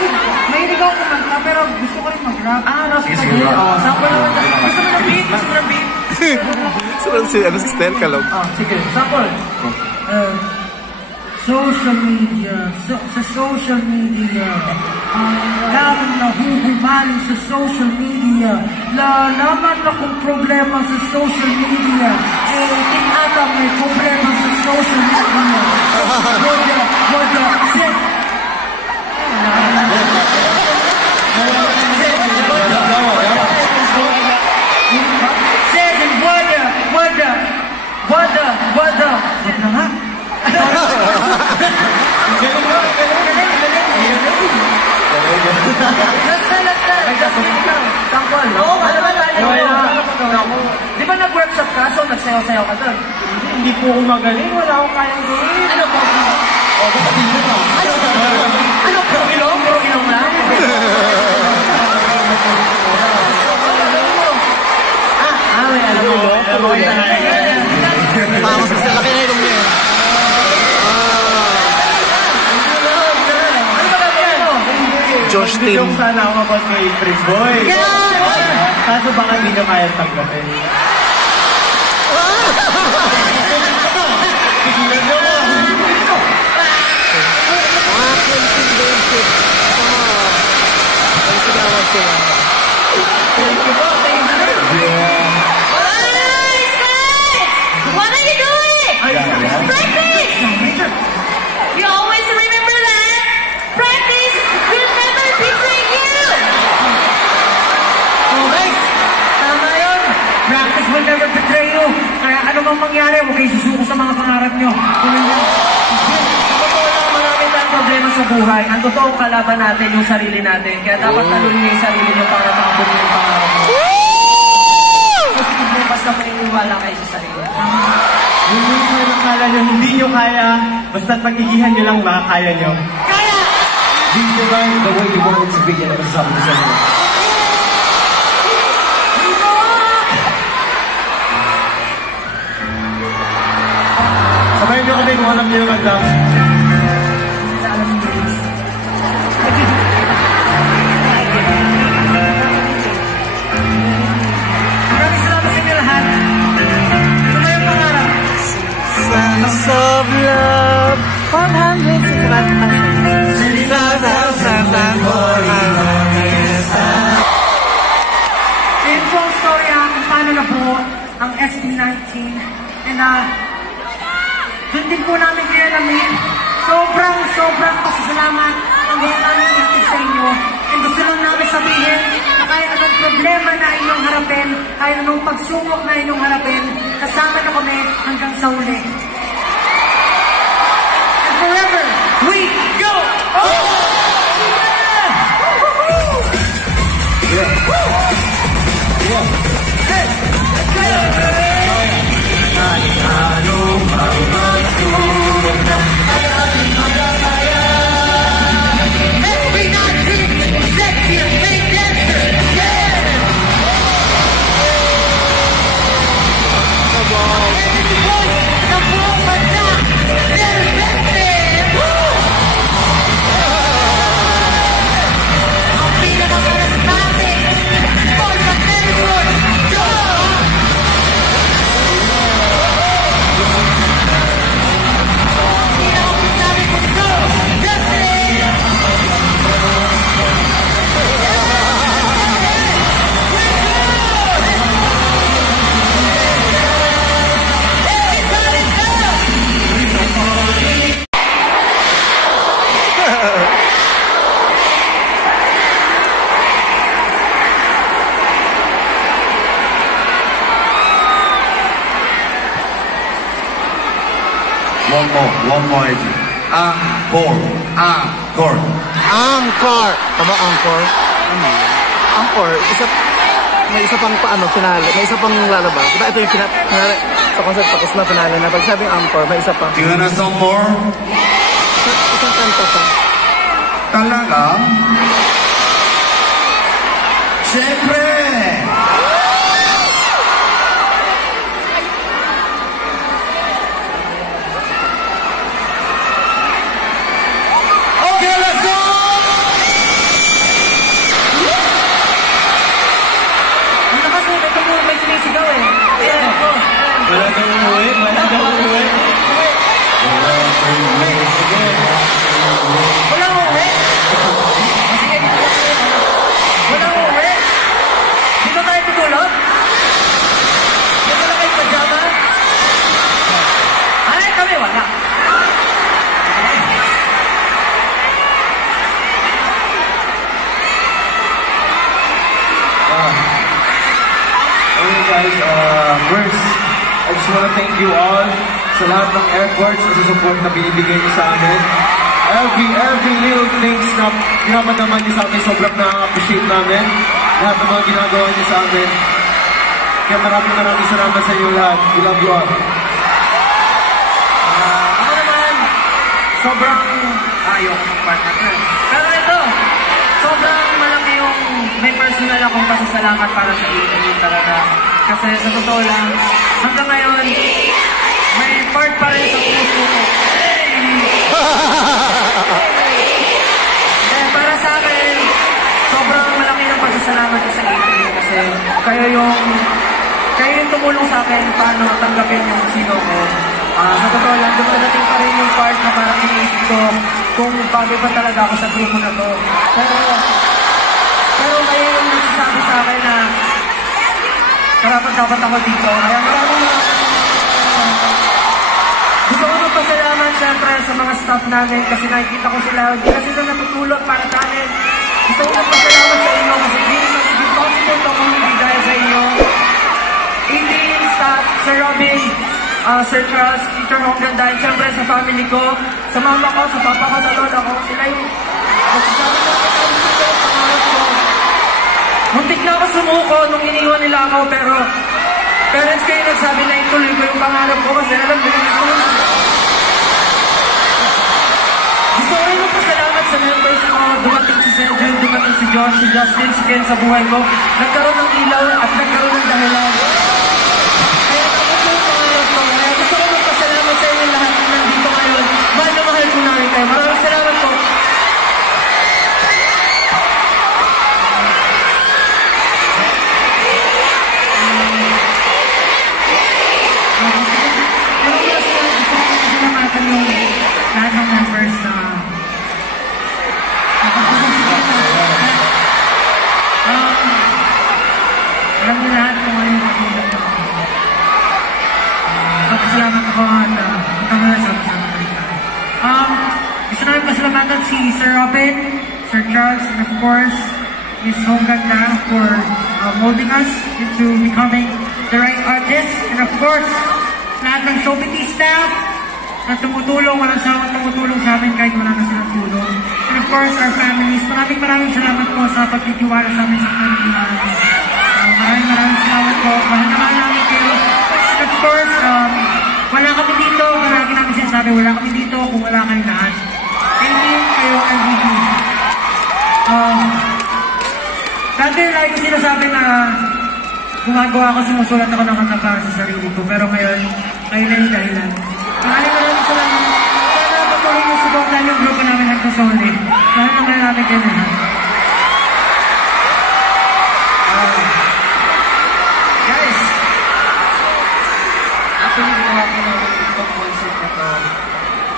Mahilig ako kumanta pero gusto ko rin mag-rap. Sige. Sample naman dyan. Gusto mo ng beat? Ano si Stel Kalog? Sige. Sample. Social media, sa social media, lamang nahuhumaling sa social media, naman akong problema sa social media, ata may problema sa social media. Wada. Sino nga? Sampol. Oo, ano ba tayo? Di ba nag-workshop ka? So nagsayaw-sayaw ka doon? Hindi po ako magaling. Wala akong kayang gawin. Ano po? Ano? Puro ilong lang? May alam mo. Tapos kasi laki na ilong niya. Josh Hindi Tim. ko sana ako kapag kay Prince Boy. Kaso baka hindi ka kaya tanggapin. Pigilan mo! Ang sinawan sila. What are you doing? Practice! You always remember that? Practice will never betray you! Okay, tama yun. Practice will never betray you. Kaya ano mang mangyari, huwag kayo susuko sa mga pangarap nyo. Sa totoo lang, marami tayong problema sa buhay. Ang totoong kalaban natin yung sarili natin. Kaya dapat talunin yung sarili nyo para maabot yung pangarap mo. Posible, basta maniniwala kayo sa sarili. Yung minsan akala nyo hindi nyo kaya, basta pag-igihan nyo lang makakaya nyo. Kaya! Be divine the way you want it to be. Yan ang sabi ko sa inyo. Sabayin nyo kami kung alam nyo yung kanta. Maraming salamat sa inyo lahat. Ayun po ang storya kung paano nabuo ang SB19. And doon din po namin kinalamin. Sobrang pasasalamat ang gusto namin itin sa inyo. And gusto lang namin sabihin na kahit anong problema na inyong harapin, kahit anong pagsubok na inyong harapin, kasama na kami hanggang sa uli. And forever, we go! One more. Encore. Angkor. Tama, Angkor. Angkor. May isa pang paano, finale. May isa pang lalabas. Diba ito yung finale. Sa concept tapos na finale na. Pag sabing Angkor, may isa pang. Do you wanna some more? Isang kanta pa. Talaga? Siyempre! Okay, let's go! Ano kasi, ito mo may sinisigaw eh. Wala kang umuwi. Wala uwi? Sige, wala uwi? Dito tayo tutulog? Dito na kayo pajama? Ay, kami wala. Okay guys, first, I just wanna thank you all sa lahat ng efforts at sa support na binibigay niyo sa amin. Every little things na pinapadama niyo sa amin, sobrang na-appreciate namin. Lahat ng mga ginagawa niyo sa amin. Kaya maraming salamat sa inyo lahat. We love you all. Ako naman, sobrang ayok part na ito. Pero ito, sobrang malaki yung may personal akong pasasalamat para sa inyo talaga. Kasi sa totoo lang, hanggang ngayon, may part pa rin sa puso ko. Para sa akin, sobrang malaki ng pasasalamat ko sa inyo kasi kayo yung tumulong sa akin paano tanggapin yung sino ko. Sa totoo lang, dumadating pa rin yung part na parang iniisip ko kung bagay ba talaga ako sa grupo na to. Pero kayo yung nagsasabi sa akin na dapat ako dito. Kaya maraming gusto ko magpasalamat siyempre sa mga staff namin kasi nakikita ko sila, hindi na sila natutulog para sa amin. Gusto ko magpasalamat sa inyo kasi hindi magiging possible to kung hindi dahil sa inyo. 18 staff, Sir Robin, Sir Charles, Teacher Honggan, dahil siyempre sa family ko, sa mama ko, sa papa ko, sa lola ko, sila yung nagsasabi sa akin na dito ang pangarap ko. Muntik na ako sumuko nung iniwan nila ako, pero parents kayo nagsabi na ituloy ko yung pangarap ko kasi alam nila ko. Gusto ko rin magpasalamat sa members ko. Dumating si Sergio, dumating si Josh, si Justin, si Ken sa buhay ko. Nagkaroon ng ilaw at nagkaroon ng dahilan. Kaya tapos yung pangarap ko. Kaya gusto ko magpasalamat sa inyo lahat na nandito ngayon. Mahal na mahal ko namin kayo. Maraming salamat po. Lahat ng members na at hanggang sama-sama pa rin tayo. Gusto namin pasalamatan si Sir Robin, Sir Charles, and of course, Miss Hong Ganda for molding us into becoming the right artist. And of course, lahat ng Showbiz staff na tumutulong, walang sawang tumutulong sa amin kahit wala na silang tulong. And of course, our families. Maraming salamat po sa pagtitiwala sa amin sa family namin. Maraming salamat po. Mahal na mahal namin kayo. And of course, wala kami dito. Lagi namin sinasabi, wala kami dito kung wala kayo lahat. Thank you kayo, LVP. Dati lagi sinasabi na gumagawa ako, sumusulat ako ng kanta para sa sarili ko. Pero ngayon, kayo na yung dahilan. Maraming salamat. Sana patuloy yung supportan yung grupo namin nagkasoli. Mahal naman natin kayo na. Guys, actually ginawa ko namin itong concept na to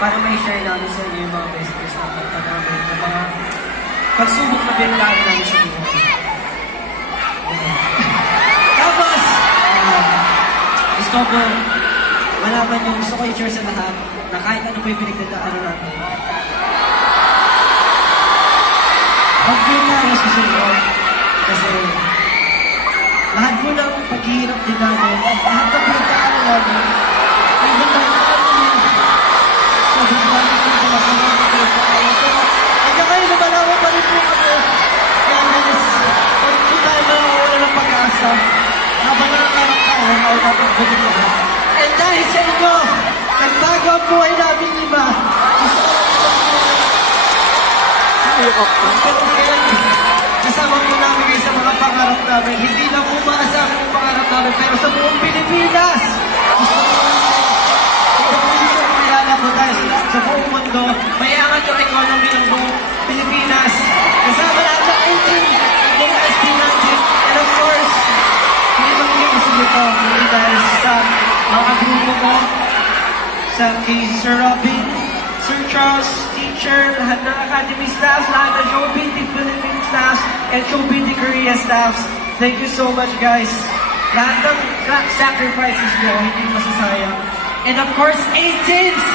para may share namin sa inyo yung mga messages na kanta namin, yung mga pagsubok na binigay namin sa buhay. Tapos, gusto ko malaman yung gusto ko i-share sa lahat na kahit ano po yung pinagdadaanan natin. Huwag po tayo susunod kasi lahat po ng paghihirap din namin at lahat ng pinagdaanan namin ay nagdadaanan namin. So, bigyan natin po mga pinagdaanan. So, hanggang kayo lumalaman pa rin po kami. Kaya guys, huwag po tayo makawala ng pag-asa. Habang nangangarap tayo, huwag natin butin lahat. And dahil sa inyo, nagbago ang buhay namin iba. Gusto ko lang sa inyo. Kasama po namin kayo sa mga pangarap namin. Hindi lang po para sa aming pangarap namin, pero sa buong Pilipinas. Gusto ko lang sa kilala po tayo sa buong mundo. May angat yung economy ng buong Pilipinas. Kasama lahat ng 18 ng SB natin. And of course, hindi magiging gusto nito. Hindi dahil sa mga grupo ko, sa kay Sir Robin, Sir Charles, teacher, lahat ng Academy staffs, lahat ng Showbiz Philippines staffs, and Showbiz Korea staffs. Thank you so much, guys. Lahat ng sacrifices nyo, hindi masasayang. And of course, 18s!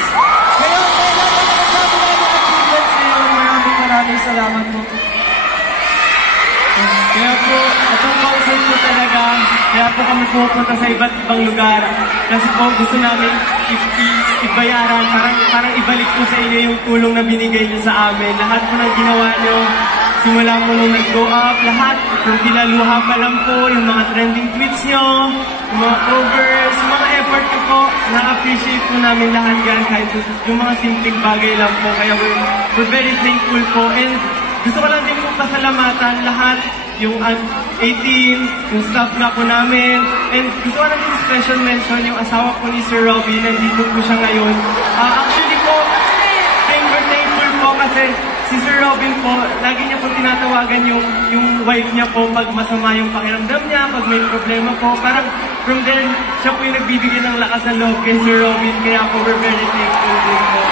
Ngayon, kailan na nakasabi na mga achievements ngayon. Maraming salamat po. Kaya po, itong concept po talaga, kaya po kami pupunta sa iba't ibang lugar. Kasi po gusto namin ibayaran, parang ibalik po sa inyo yung tulong na binigay niyo sa amin. Lahat po ng ginawa niyo, simula po nung nag-go up, lahat, kung kinaluha pa lang po, yung mga trending tweets niyo, yung mga covers, yung mga effort niyo po, na-appreciate po namin lahat yan, kahit yung mga simpleng bagay lang po. Kaya we're very thankful po. And gusto ko lang din po pasalamatan lahat, yung 18, yung staff nga po namin, and gusto ko lang din special mention yung asawa po ni Sir Robin, nandito po siya ngayon. Actually po, we're thankful po kasi si Sir Robin po, lagi niya po tinatawagan yung wife niya po pag masama yung pakiramdam niya, pag may problema po. Parang from there, siya po yung nagbibigay ng lakas ng loob kay Sir Robin, kaya po we're very thankful din po.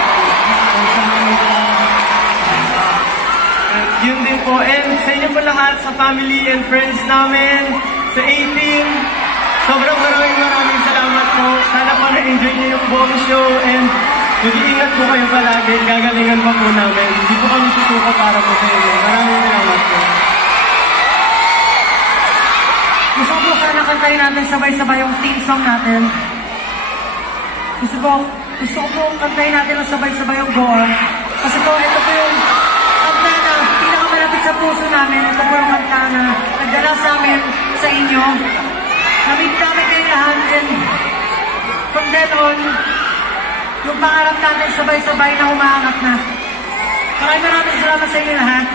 Yun din po. And sa inyo po lahat, sa family and friends namin, sa 18, sobrang maraming salamat po. Sana po na-enjoy niyo yung buong show and mag-iingat po kayo palagi. Gagalingan pa po namin. Hindi po kami susuko para po sa inyo. Maraming salamat po. Gusto ko sana kantayin natin sabay-sabay yung theme song natin. Gusto ko po kantayin natin ang sabay-sabay yung Go On. Kasi po, ito po yung kanta na pinakamalapit sa puso namin. Ito po yung kanta na nagdala sa amin sa inyo. Namit namin kayo lahat and from then on, yung pangarap natin sabay-sabay na umaangat na. Maraming salamat sa inyo lahat.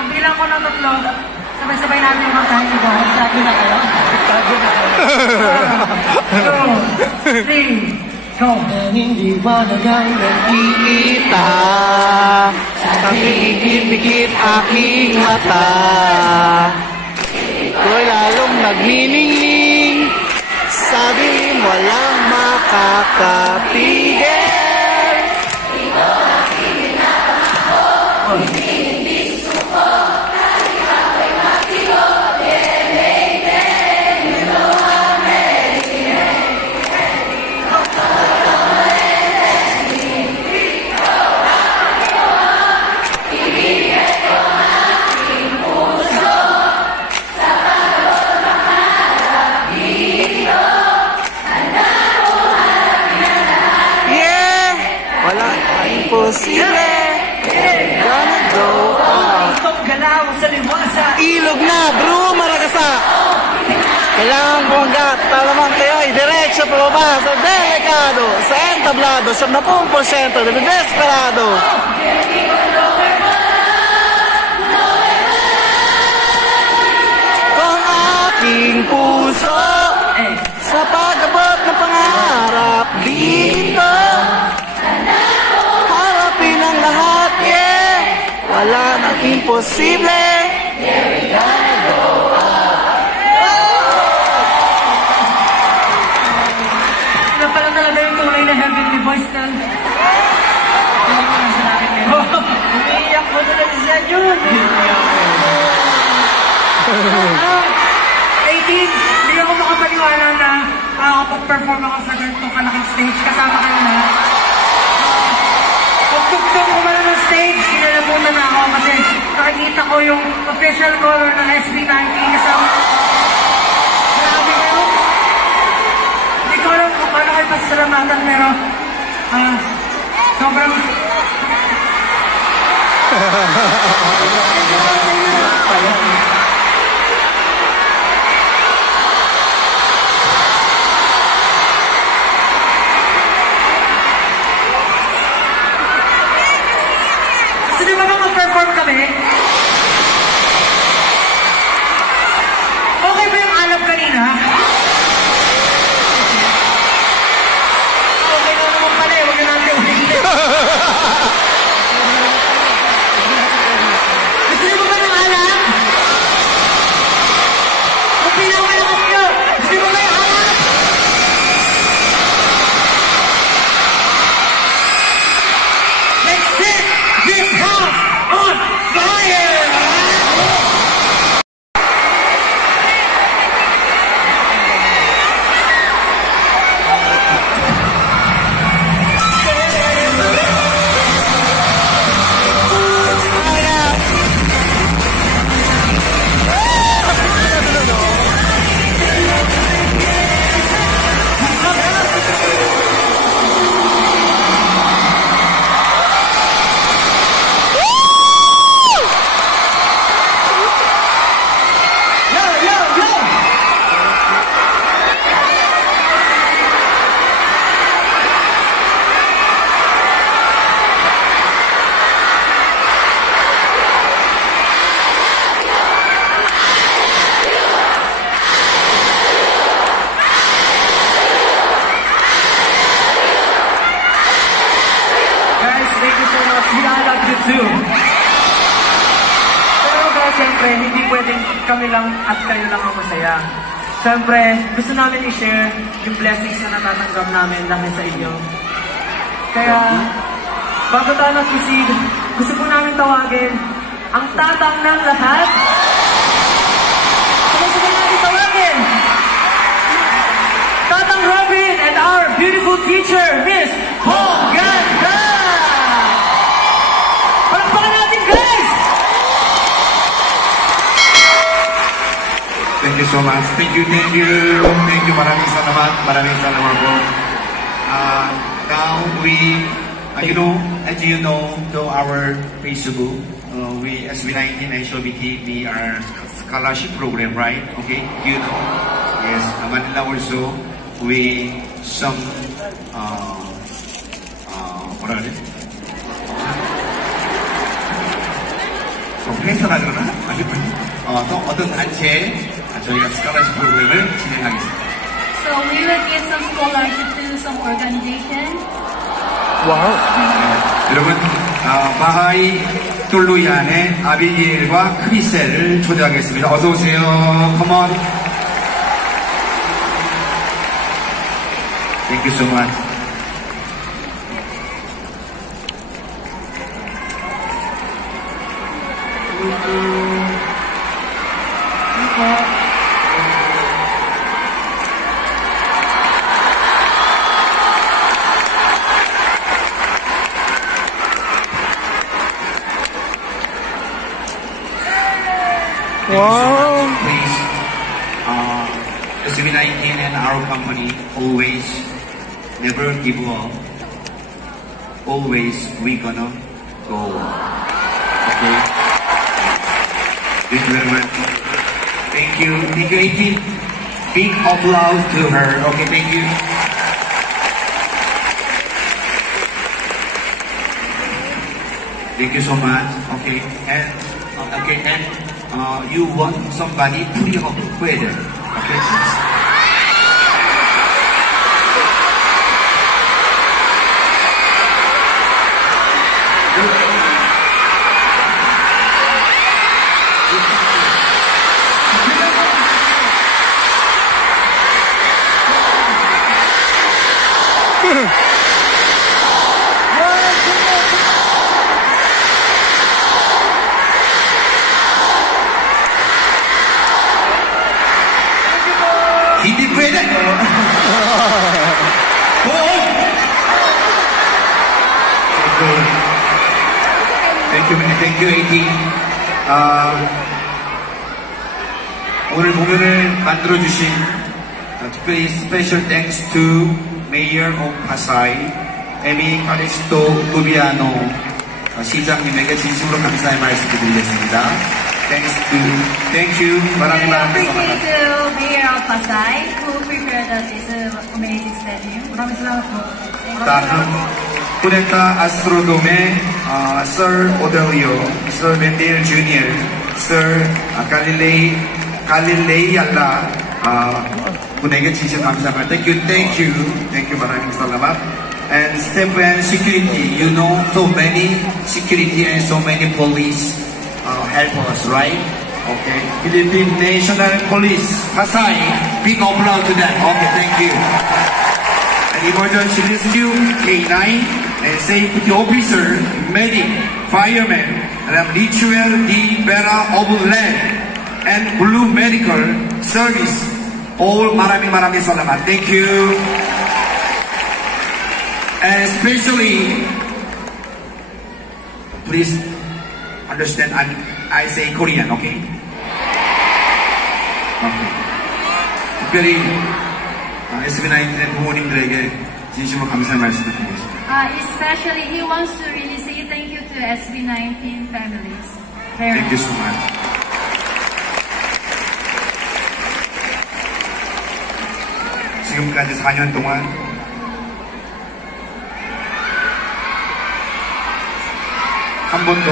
Pagbilang ko ng 3, sabay-sabay natin yung kantahin ko. Sabi na kayo? Sabi na kayo. 2, 3, go! Hindi ba nagang Nakikita sa pikit-pikit aking mata, ito'y lalong nagniningning, sabing walang makakapigil. Kailangan po hanggat talaman kayo ay diretso pababa sa delikado, sa entablado, 70% de desperado. Kung aking puso sa pag-abot ng pangarap dito, harapin ang lahat, yeah. Wala nang imposible. Na pala talaga yung tunay na heavenly voice na. Umiiyak mo talaga siya yun. 18, hindi ako makapaniwala na makakapag-perform ako sa ganitong kalaking stage kasama kayo lahat. Pagtugtog ko man ng stage, kinalabutan na ako kasi nakikita ko yung official color ng SB19 kasama. Grabe kayo. Hindi ko alam kung paano kayo pasalamatan pero sobrang... Gusto nyo ba mag-perform kami? Okay ba yung alab kanina? Okay na naman pala eh, huwag na natin ulit. Gusto nyo ba ng alab? Kung pinamalakas nyo, gusto nyo ba yung alab? Let's set this house on fire! Pero guys, siyempre, hindi pwedeng kami lang at kayo lang ang masaya. Siyempre, gusto namin i-share yung blessings na natatanggap namin dahil sa inyo. Kaya, bago tayo nag-proceed, gusto po namin tawagin ang tatang ng lahat. Sabay-sabay natin tawagin! Tatang Robin and our beautiful teacher, Miss Ponganda! Thank you so much. Thank you. Maraming salamat po. Now we, as you know, to our Facebook, we SB19 and SBT, we are scholarship program, right? Okay, you know. Yes, Manila also, we some, what are it? 회사라 그러나? 또 어떤 단체에 저희가 스칼라십 프로그램을 진행하겠습니다. So we will give some scholarship to some organization. Wow. 여러분, 바하이 툴루얀의 아비기엘과 크리셀을 초대하겠습니다. 어서 오세요. Come on. Thank you so much. Wow. Please, SB19 and our company always never give up. Always we gonna go. Okay. Thank you very much. Thank you 18. Big applause to her. Okay, thank you. Thank you so much. Okay, and you want somebody put you up with it. Okay. Hindi pwede! Oo! Thank you, AT. 오늘 공연을 만들어주신 특별히 special thanks to Mayor of Pasay, 에미 카리스토 루비아노 시장님에게 진심으로 감사의 말씀을 드리겠습니다. Thank you. Maraming Appreciate salamat. to Mayor of Pasay who prepared this amazing stadium. Maraming salamat po. 다음 쿠네타 아스트로돔의 Sir Odelio, Sir Mendel Jr., Sir Galilei Yalla 분에게 진심 감사합니다. Thank you. 마raming salamat. And Step and Security, you know, so many security and so many police help us, right? Okay. Philippine National Police, Pasay, big applause to them. Okay, thank you. And Emergency Rescue, K9, and Safety Officer, Medic, Fireman, and Ritual D. Vera of Land, and Blue Medical Service. All maraming salamat. Thank you. And especially, please understand, I say Korean, okay? Okay. 특별히 SB19의 부모님들에게 진심으로 감사의 말씀을 드리겠습니다. Especially, he wants to really say thank you to SB19 families. Thank you so much. 지금까지 4년 동안 한 번도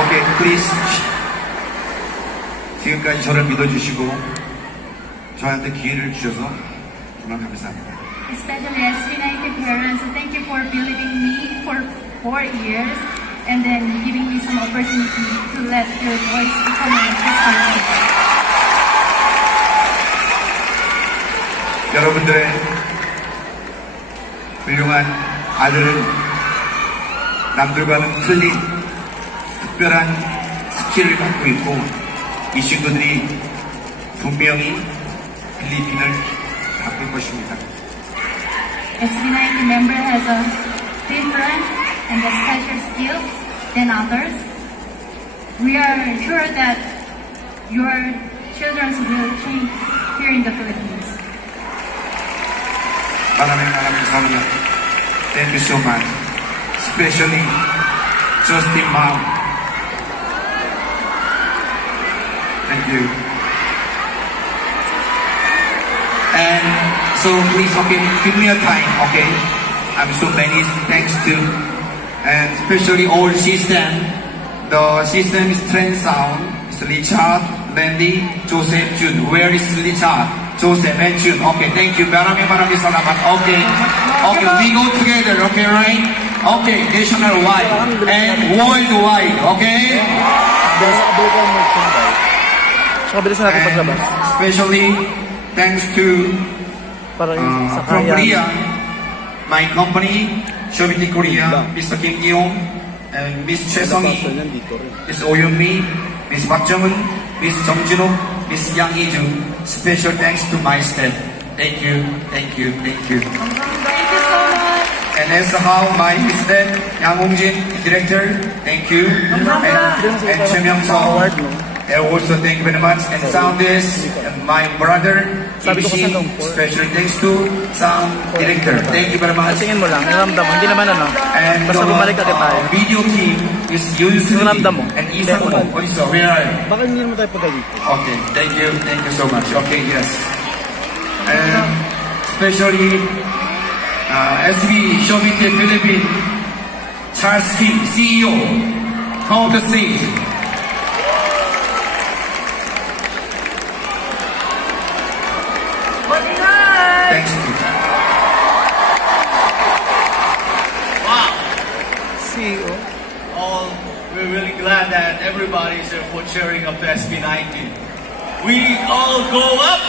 오케이, please. 지금까지 저를 믿어주시고 저한테 기회를 주셔서 정말 감사합니다. Especially SB19 parents, thank you for believing me for 4 years and then giving me some opportunity to let your voice become a responsibility. 여러분들의 훌륭한 아들은 남들과는 틀린 특별한 스킬을 갖고 있고 이 친구들이 분명히 필리핀을 바꿀 것입니다. SB19 member has a different and a special skills than others. We are sure that your children will change here in the Philippines. 마raming salamat. Thank you so much. Especially Justin Mom. Thank you. And so please, okay, give me a time, okay? I'm so many thanks to, and especially all system. The system is Trend Sound. It's Richard, Mandy, Joseph, June. Where is Richard, Joseph, and June? Okay, thank you. Maraming salamat. Okay, we go together. Okay, right? Okay, nationwide and worldwide. Okay. And especially thanks to from Korea, my company, Shobiti Korea, Mr. Kim Yeong, and Miss Choi Sung-hee, Miss Oh Yoon-mi, Miss Park Jung-un, Miss Jung Jin-wook, Miss Yang Hee-jun. Special thanks to my staff. Thank you. Thank you so much. And as how my staff, Yang Hong-jin, director, thank you. And Choi Myung-seo, And also thank you very much. And Sounders, and my brother, Sabi ko kasi MC, nung four. special thanks to Sound Director. Thank you very much. Tingin mo lang, naramdam mo. Hindi naman ano. And Basta bumalik agad tayo. video team is usually Naramdam mo. and Isa mo. Also, where are you? Baka hindi naman tayo pagalit. Okay, thank you so much. Okay, yes. And especially SB Showbiz Philippines, Charles Kim, CEO, come to the stage. Thanks. CEO. We're really glad that everybody's here for cheering up the SB19. We all go up!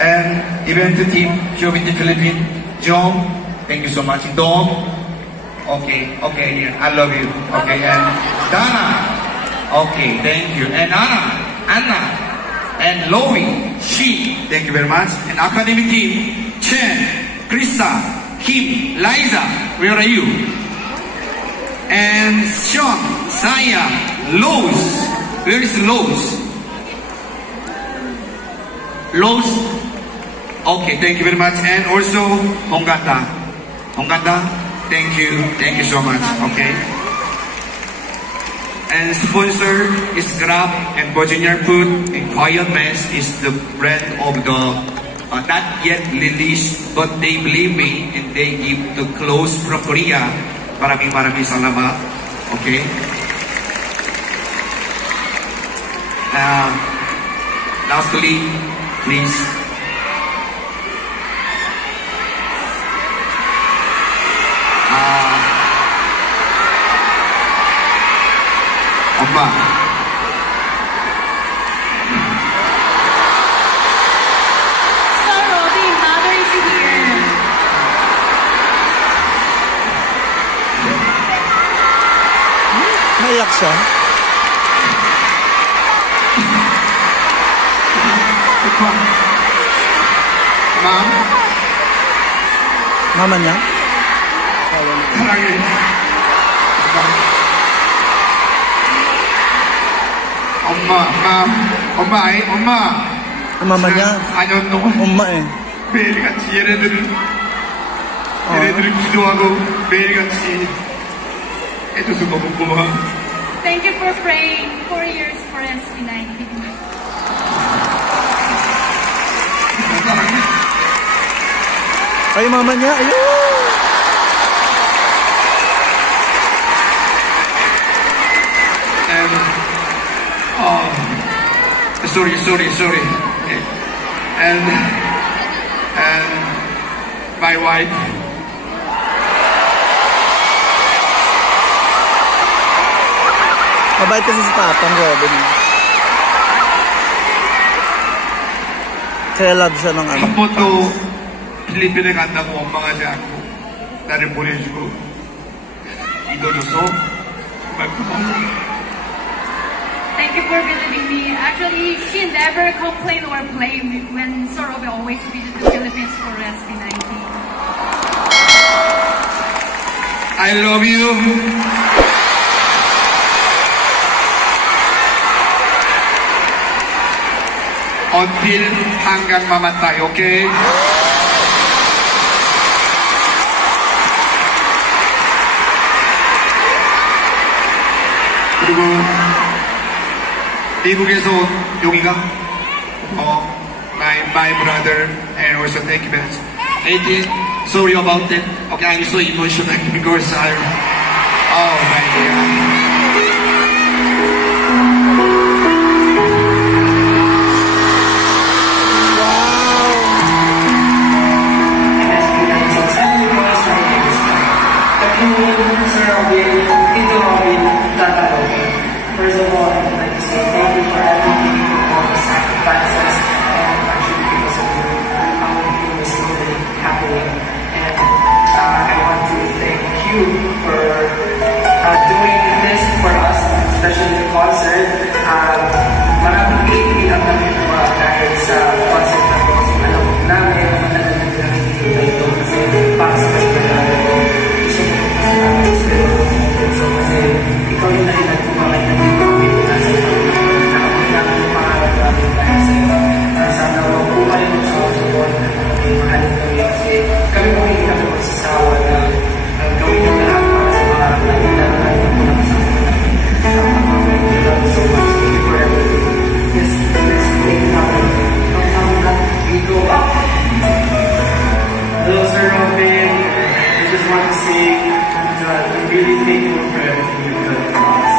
And event team, Showbiz Philippines, John, thank you so much. Dom, okay, yeah, I love you. Okay, and Dana, okay, thank you. And Anna, and Loie, she, thank you very much. And academic team, Chen, Krista, Kim, Liza, where are you? And Sean, Saya, Lois, where is Lois? Lois, okay, thank you very much. And also, Hongata, thank you so much, okay. And sponsor is Grab and Virginia Food, and Quiet Mess is the brand of the not yet released, but they believe me and they give the clothes from Korea. Maraming salamat. Okay. Lastly, please. Oma. So, Robin, mother is here. Naiyak siya. Ma'am, Mama niya? 사랑해. 엄마. Ang mama niya. 4년 동안 Uma eh. 매일같이 얘네들을 기도하고 매일같이 해줘서 너무 고마워. Thank you for praying 4 years for SB19. Ay, mama niya. Ayun! And sorry. And my wife. Mabait kasi si Tatang Robin. Kaya love siya ng ano. 한 번도 필리핀에 간다고 원망하지 않고 나를 보내주고 믿어줘서 정말 고마워. Thank you for believing me. Actually, she never complained or blamed when Sorobe always visited the Philippines for SB19. I love you. Until hanggang mamatay, okay? 그리고 미국에서 온 용이가 my brother and also thank you very much. 18, sorry about that. Okay, I'm so emotional because oh my God. Sir Robin, Tito Robin, Tata Robin. First of all, I'd like to say thank you for everything, for all the sacrifices, and actually because of you, our team is really happy. And I want to thank you for doing this for us, especially the concert. Maraming piliin ang namin dahil sa concert na ito. Alam namin, matagal na namin dito kasi para sa mga kasi ikaw really thankful for everything you've done for us.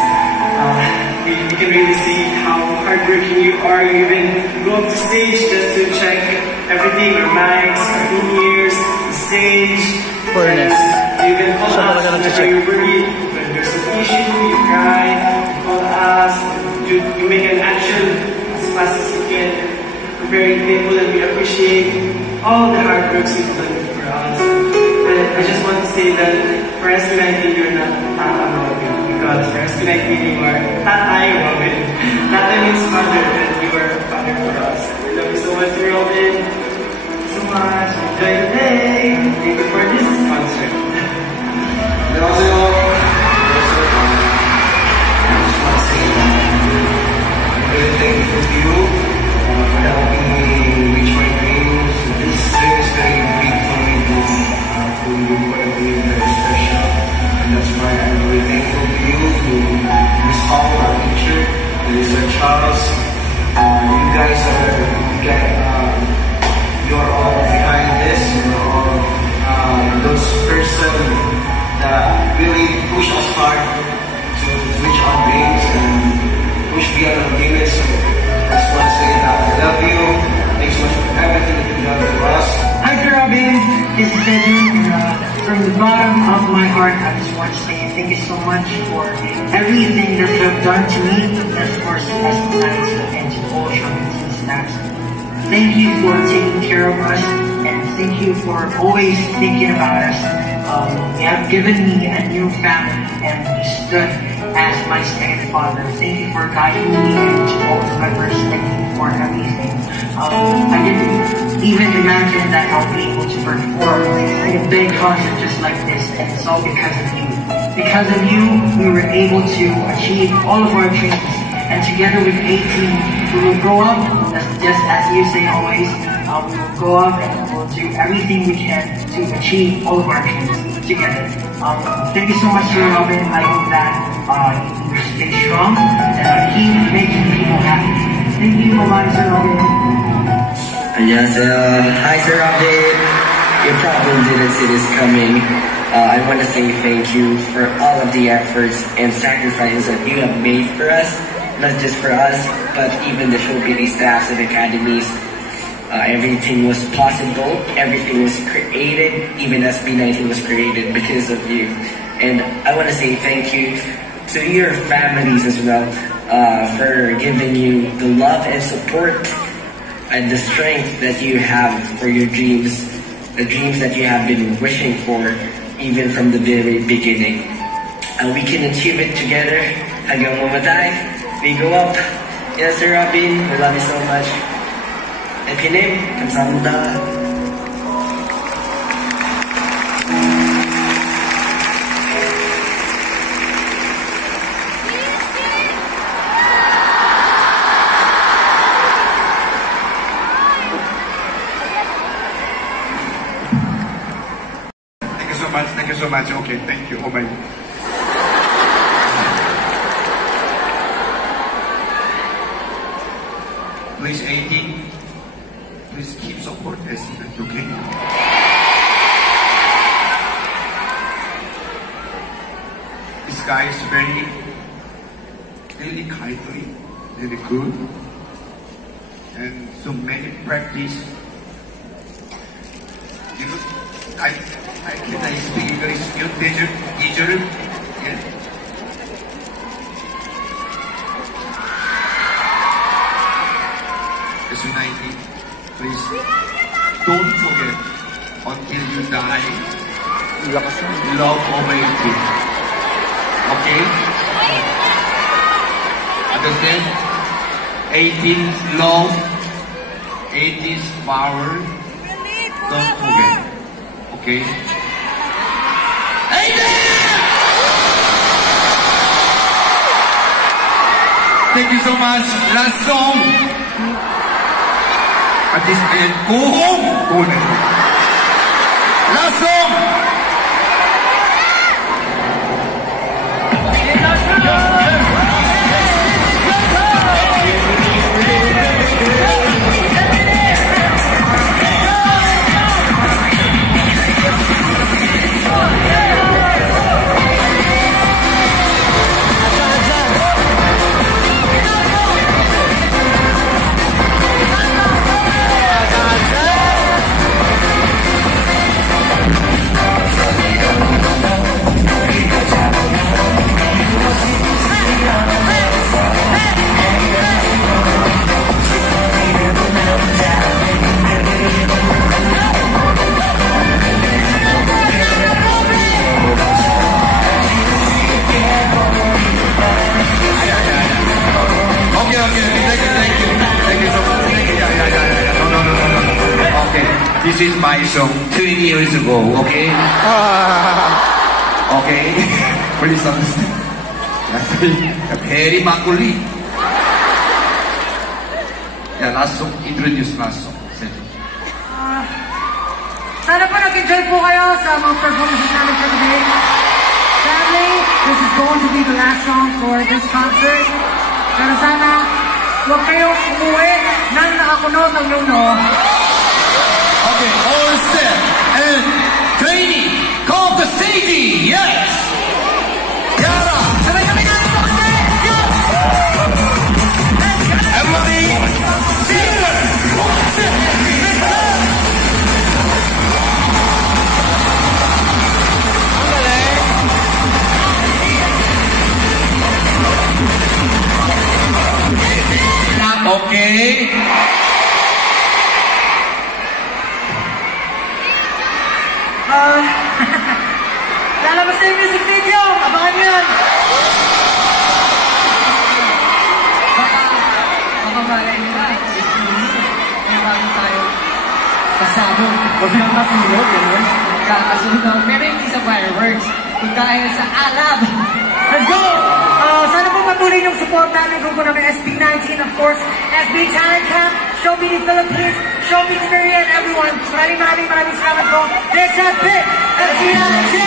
We can really see how hardworking you are. You even go up to stage just to check everything, your mics, our in-ears, the stage. Furnace. You even call Siya us talaga whenever nag-check. you're worried, when there's an issue, you cry, you call us, you make an action as fast as you can. We're very thankful and we appreciate all the hard work you've done for us. And I just want to say that for SB19, you're not Tata Robin, because for SB19, you are Tatay Robin. Tatay means mother, and you are a father for us. We love you so much, Robin. Thank you so much. Enjoy the day. Thank you for this concert. 안녕하세요. I just want to say I'm really thankful to you for helping me reach my dreams. This dream is very big for me to do what I'm doing very special. And that's why I'm really thankful to you, to Miss Paul, our teacher, to Mr. Charles. You guys you're all behind this. You're all those person that really push us hard to reach our dreams and push beyond our limits. So I just want to say that I love you. Thanks so much for everything that you've done for us. Hi, Sir Robin. This is Cedric. From the bottom of my heart, I just want to say thank you so much for everything that you have done to me, and of course, as society and to all Showbiz staffs. Thank you for taking care of us, and thank you for always thinking about us. You have given me a new family, and you stood as my second father. Thank you for guiding me and to all the members. Thank you for everything. I didn't even imagine that I'll be able to perform a big concert just like this, and it's all because of you. Because of you, we were able to achieve all of our dreams, and together with A-Team, we will grow up, just as you say always, we will grow up and we'll do everything we can to achieve all of our dreams together. Thank you so much, Sir Robin. I hope that you stay strong and keep making people happy. Thank you. Bye-bye, Sir Robin. Annyeonghaseyo. Hi, Sir Robin. You probably didn't see this coming. I want to say thank you for all of the efforts and sacrifices that you have made for us. Not just for us, but even the Showbiz staffs and academies. Everything was possible, everything was created, even SB19 was created because of you. And I want to say thank you to your families as well for giving you the love and support and the strength that you have for your dreams, the dreams that you have been wishing for even from the very beginning. We can achieve it together. Hanggang mamatay, we go up. Yes, Sir Robin, we love you so much. Epinim, 감사합니다. Thank you so much. Okay, thank you. Oh my. Please, 18. Please keep support SB19, okay? This guy is really kindly, really good, and so many practice. You know, I speak English. You teacher, yeah. SB19, please don't forget until you die. Love over it. Okay? Understand? 18's love, 18's power. Don't forget. Okay? Thank you so much. Last song. At this end, go home. Go now. Last song. is my song 20 years ago, okay? Okay? Please understand. Very macaulay. Yeah, last song. Introduce last song. Sana po nag-enjoy po kayo sa mga performances namin for today. Sadly, this is going to be the last song for this concert. Pero sana, huwag kayong umuwi nang nakakunod ng nuno. Okay, all set. And training. Call the stage. Yes. Yara. Sabay kami natin sa concert. Yes! Everybody. Okay. Lalabas na yung music video. Abangan nyo yan. Baka malay nila. May bago tayo. Pasabog. Huwag nang kasulog. Kakasulog. Pero hindi sa fireworks. Kung dahil sa alab. Let's go! Sana po patuloy yung support namin grupo namin SB19, of course, SB Talent Camp, Show Me the Philippines, Show Me the Korea, and everyone. Maraming salamat po. This has been SB19!